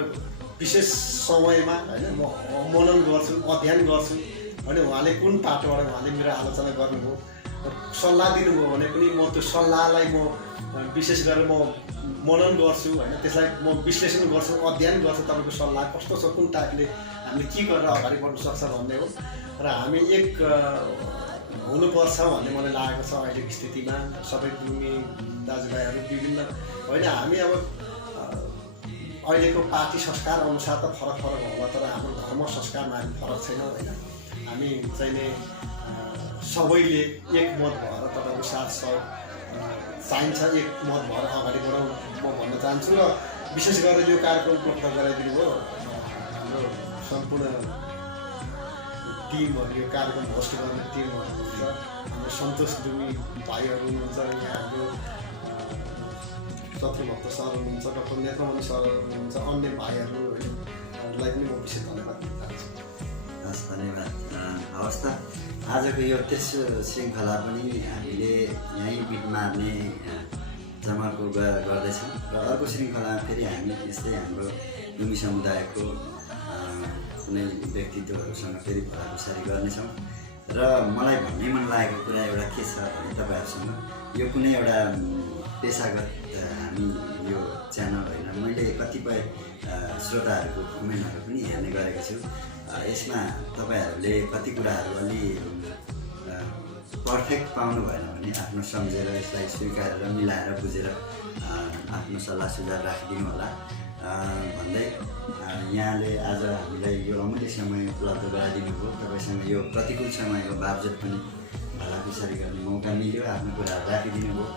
विशेष समयमा होइन म मनन गर्छु, अध्ययन गर्छु होइन। उहाँले कुन पाटोबाट उहाँले मेरो आलोचना गर्नुभयो, सल्लाह दिनुभयो भने पनि म त्यो सल्लाहलाई म विशेष गरेर म मनन गर्छु होइन। त्यसलाई म विश्लेषण गर्छु, अध्ययन गर्छु। तपाईँको सल्लाह कस्तो छ, कुन टाइपले हामीले के गरेर अगाडि बढ्नु सक्छ भन्ने हो। र हामी एक हुनुपर्छ भन्ने मलाई लागेको छ अहिलेको स्थितिमा। सबै दुमी दाजुभाइहरू विभिन्न होइन। हामी अब अहिलेको पार्टी संस्कार अनुसार त फरक होला, तर हाम्रो धर्म संस्कारमा हामी फरक छैनौँ होइन। हामी चाहिँ नि सबैले एकमत भएर तपाईँको साथ चाहिन्छ, एकमत भएर अगाडि बढाउँ म भन्न चाहन्छु। र विशेष गरेर यो कार्यक्रम उपलब्ध गराइदिनु भयो हाम्रो सम्पूर्ण टिमहरू, यो कार्यक्रम होस्ट गर्ने टिमहरू हुनुहुन्छ। हाम्रो सन्तोष दुमी भाइहरू हुनुहुन्छ, यहाँ हाम्रो शत्रुभक्त सर हुनुहुन्छ, डक्टर नेत्रमणि सर हुनुहुन्छ, अन्य भाइहरूलाई पनि म विशेष धन्यवाद दिन चाहन्छु। हस्, धन्यवाद। हवस् त, आजको यो तेस्रो श्रृङ्खला पनि हामीले यहीँ बिट मार्ने जमर्को गर्दैछौँ। र अर्को श्रृङ्खलामा फेरि हामी यस्तै हाम्रो दुमी समुदायको कुनै व्यक्तित्वहरूसँग फेरि भलाकुसारी गर्नेछौँ। र मलाई भन्नै मन लागेको कुरा एउटा के छ भने तपाईँहरूसँग यो कुनै एउटा पेसागत हामी यो च्यानल होइन। मैले कतिपय श्रोताहरूको कमेन्टहरू पनि हेर्ने गरेको छु। यसमा तपाईँहरूले कति कुराहरू अलि पर्फेक्ट पाउनु भएन भने आफ्नो सम्झेर यसलाई स्वीकारेर मिलाएर बुझेर आफ्नो सल्लाह सुझाव राखिदिनु होला भन्दै यहाँले आज हामीलाई यो अमूल्य समय उपलब्ध गराइदिनु भयो। तपाईँसँग यो प्रतिकूल समयको बावजुद पनि भलाकुसारी गर्ने मौका मिल्यो, आफ्नो कुराहरू राखिदिनु भयो।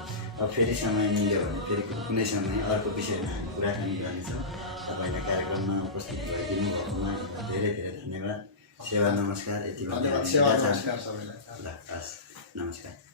अब फेरि समय मिल्यो भने फेरि कुनै समय अर्को विषयमा हामी कुराकानी गर्नेछौँ। तपाईँलाई कार्यक्रममा उपस्थित भइदिनु भएकोमा धेरै धेरै धन्यवाद। सेवा नमस्कार। यति भन्दै नमस्कार सबैलाई। ल, हस्, नमस्कार।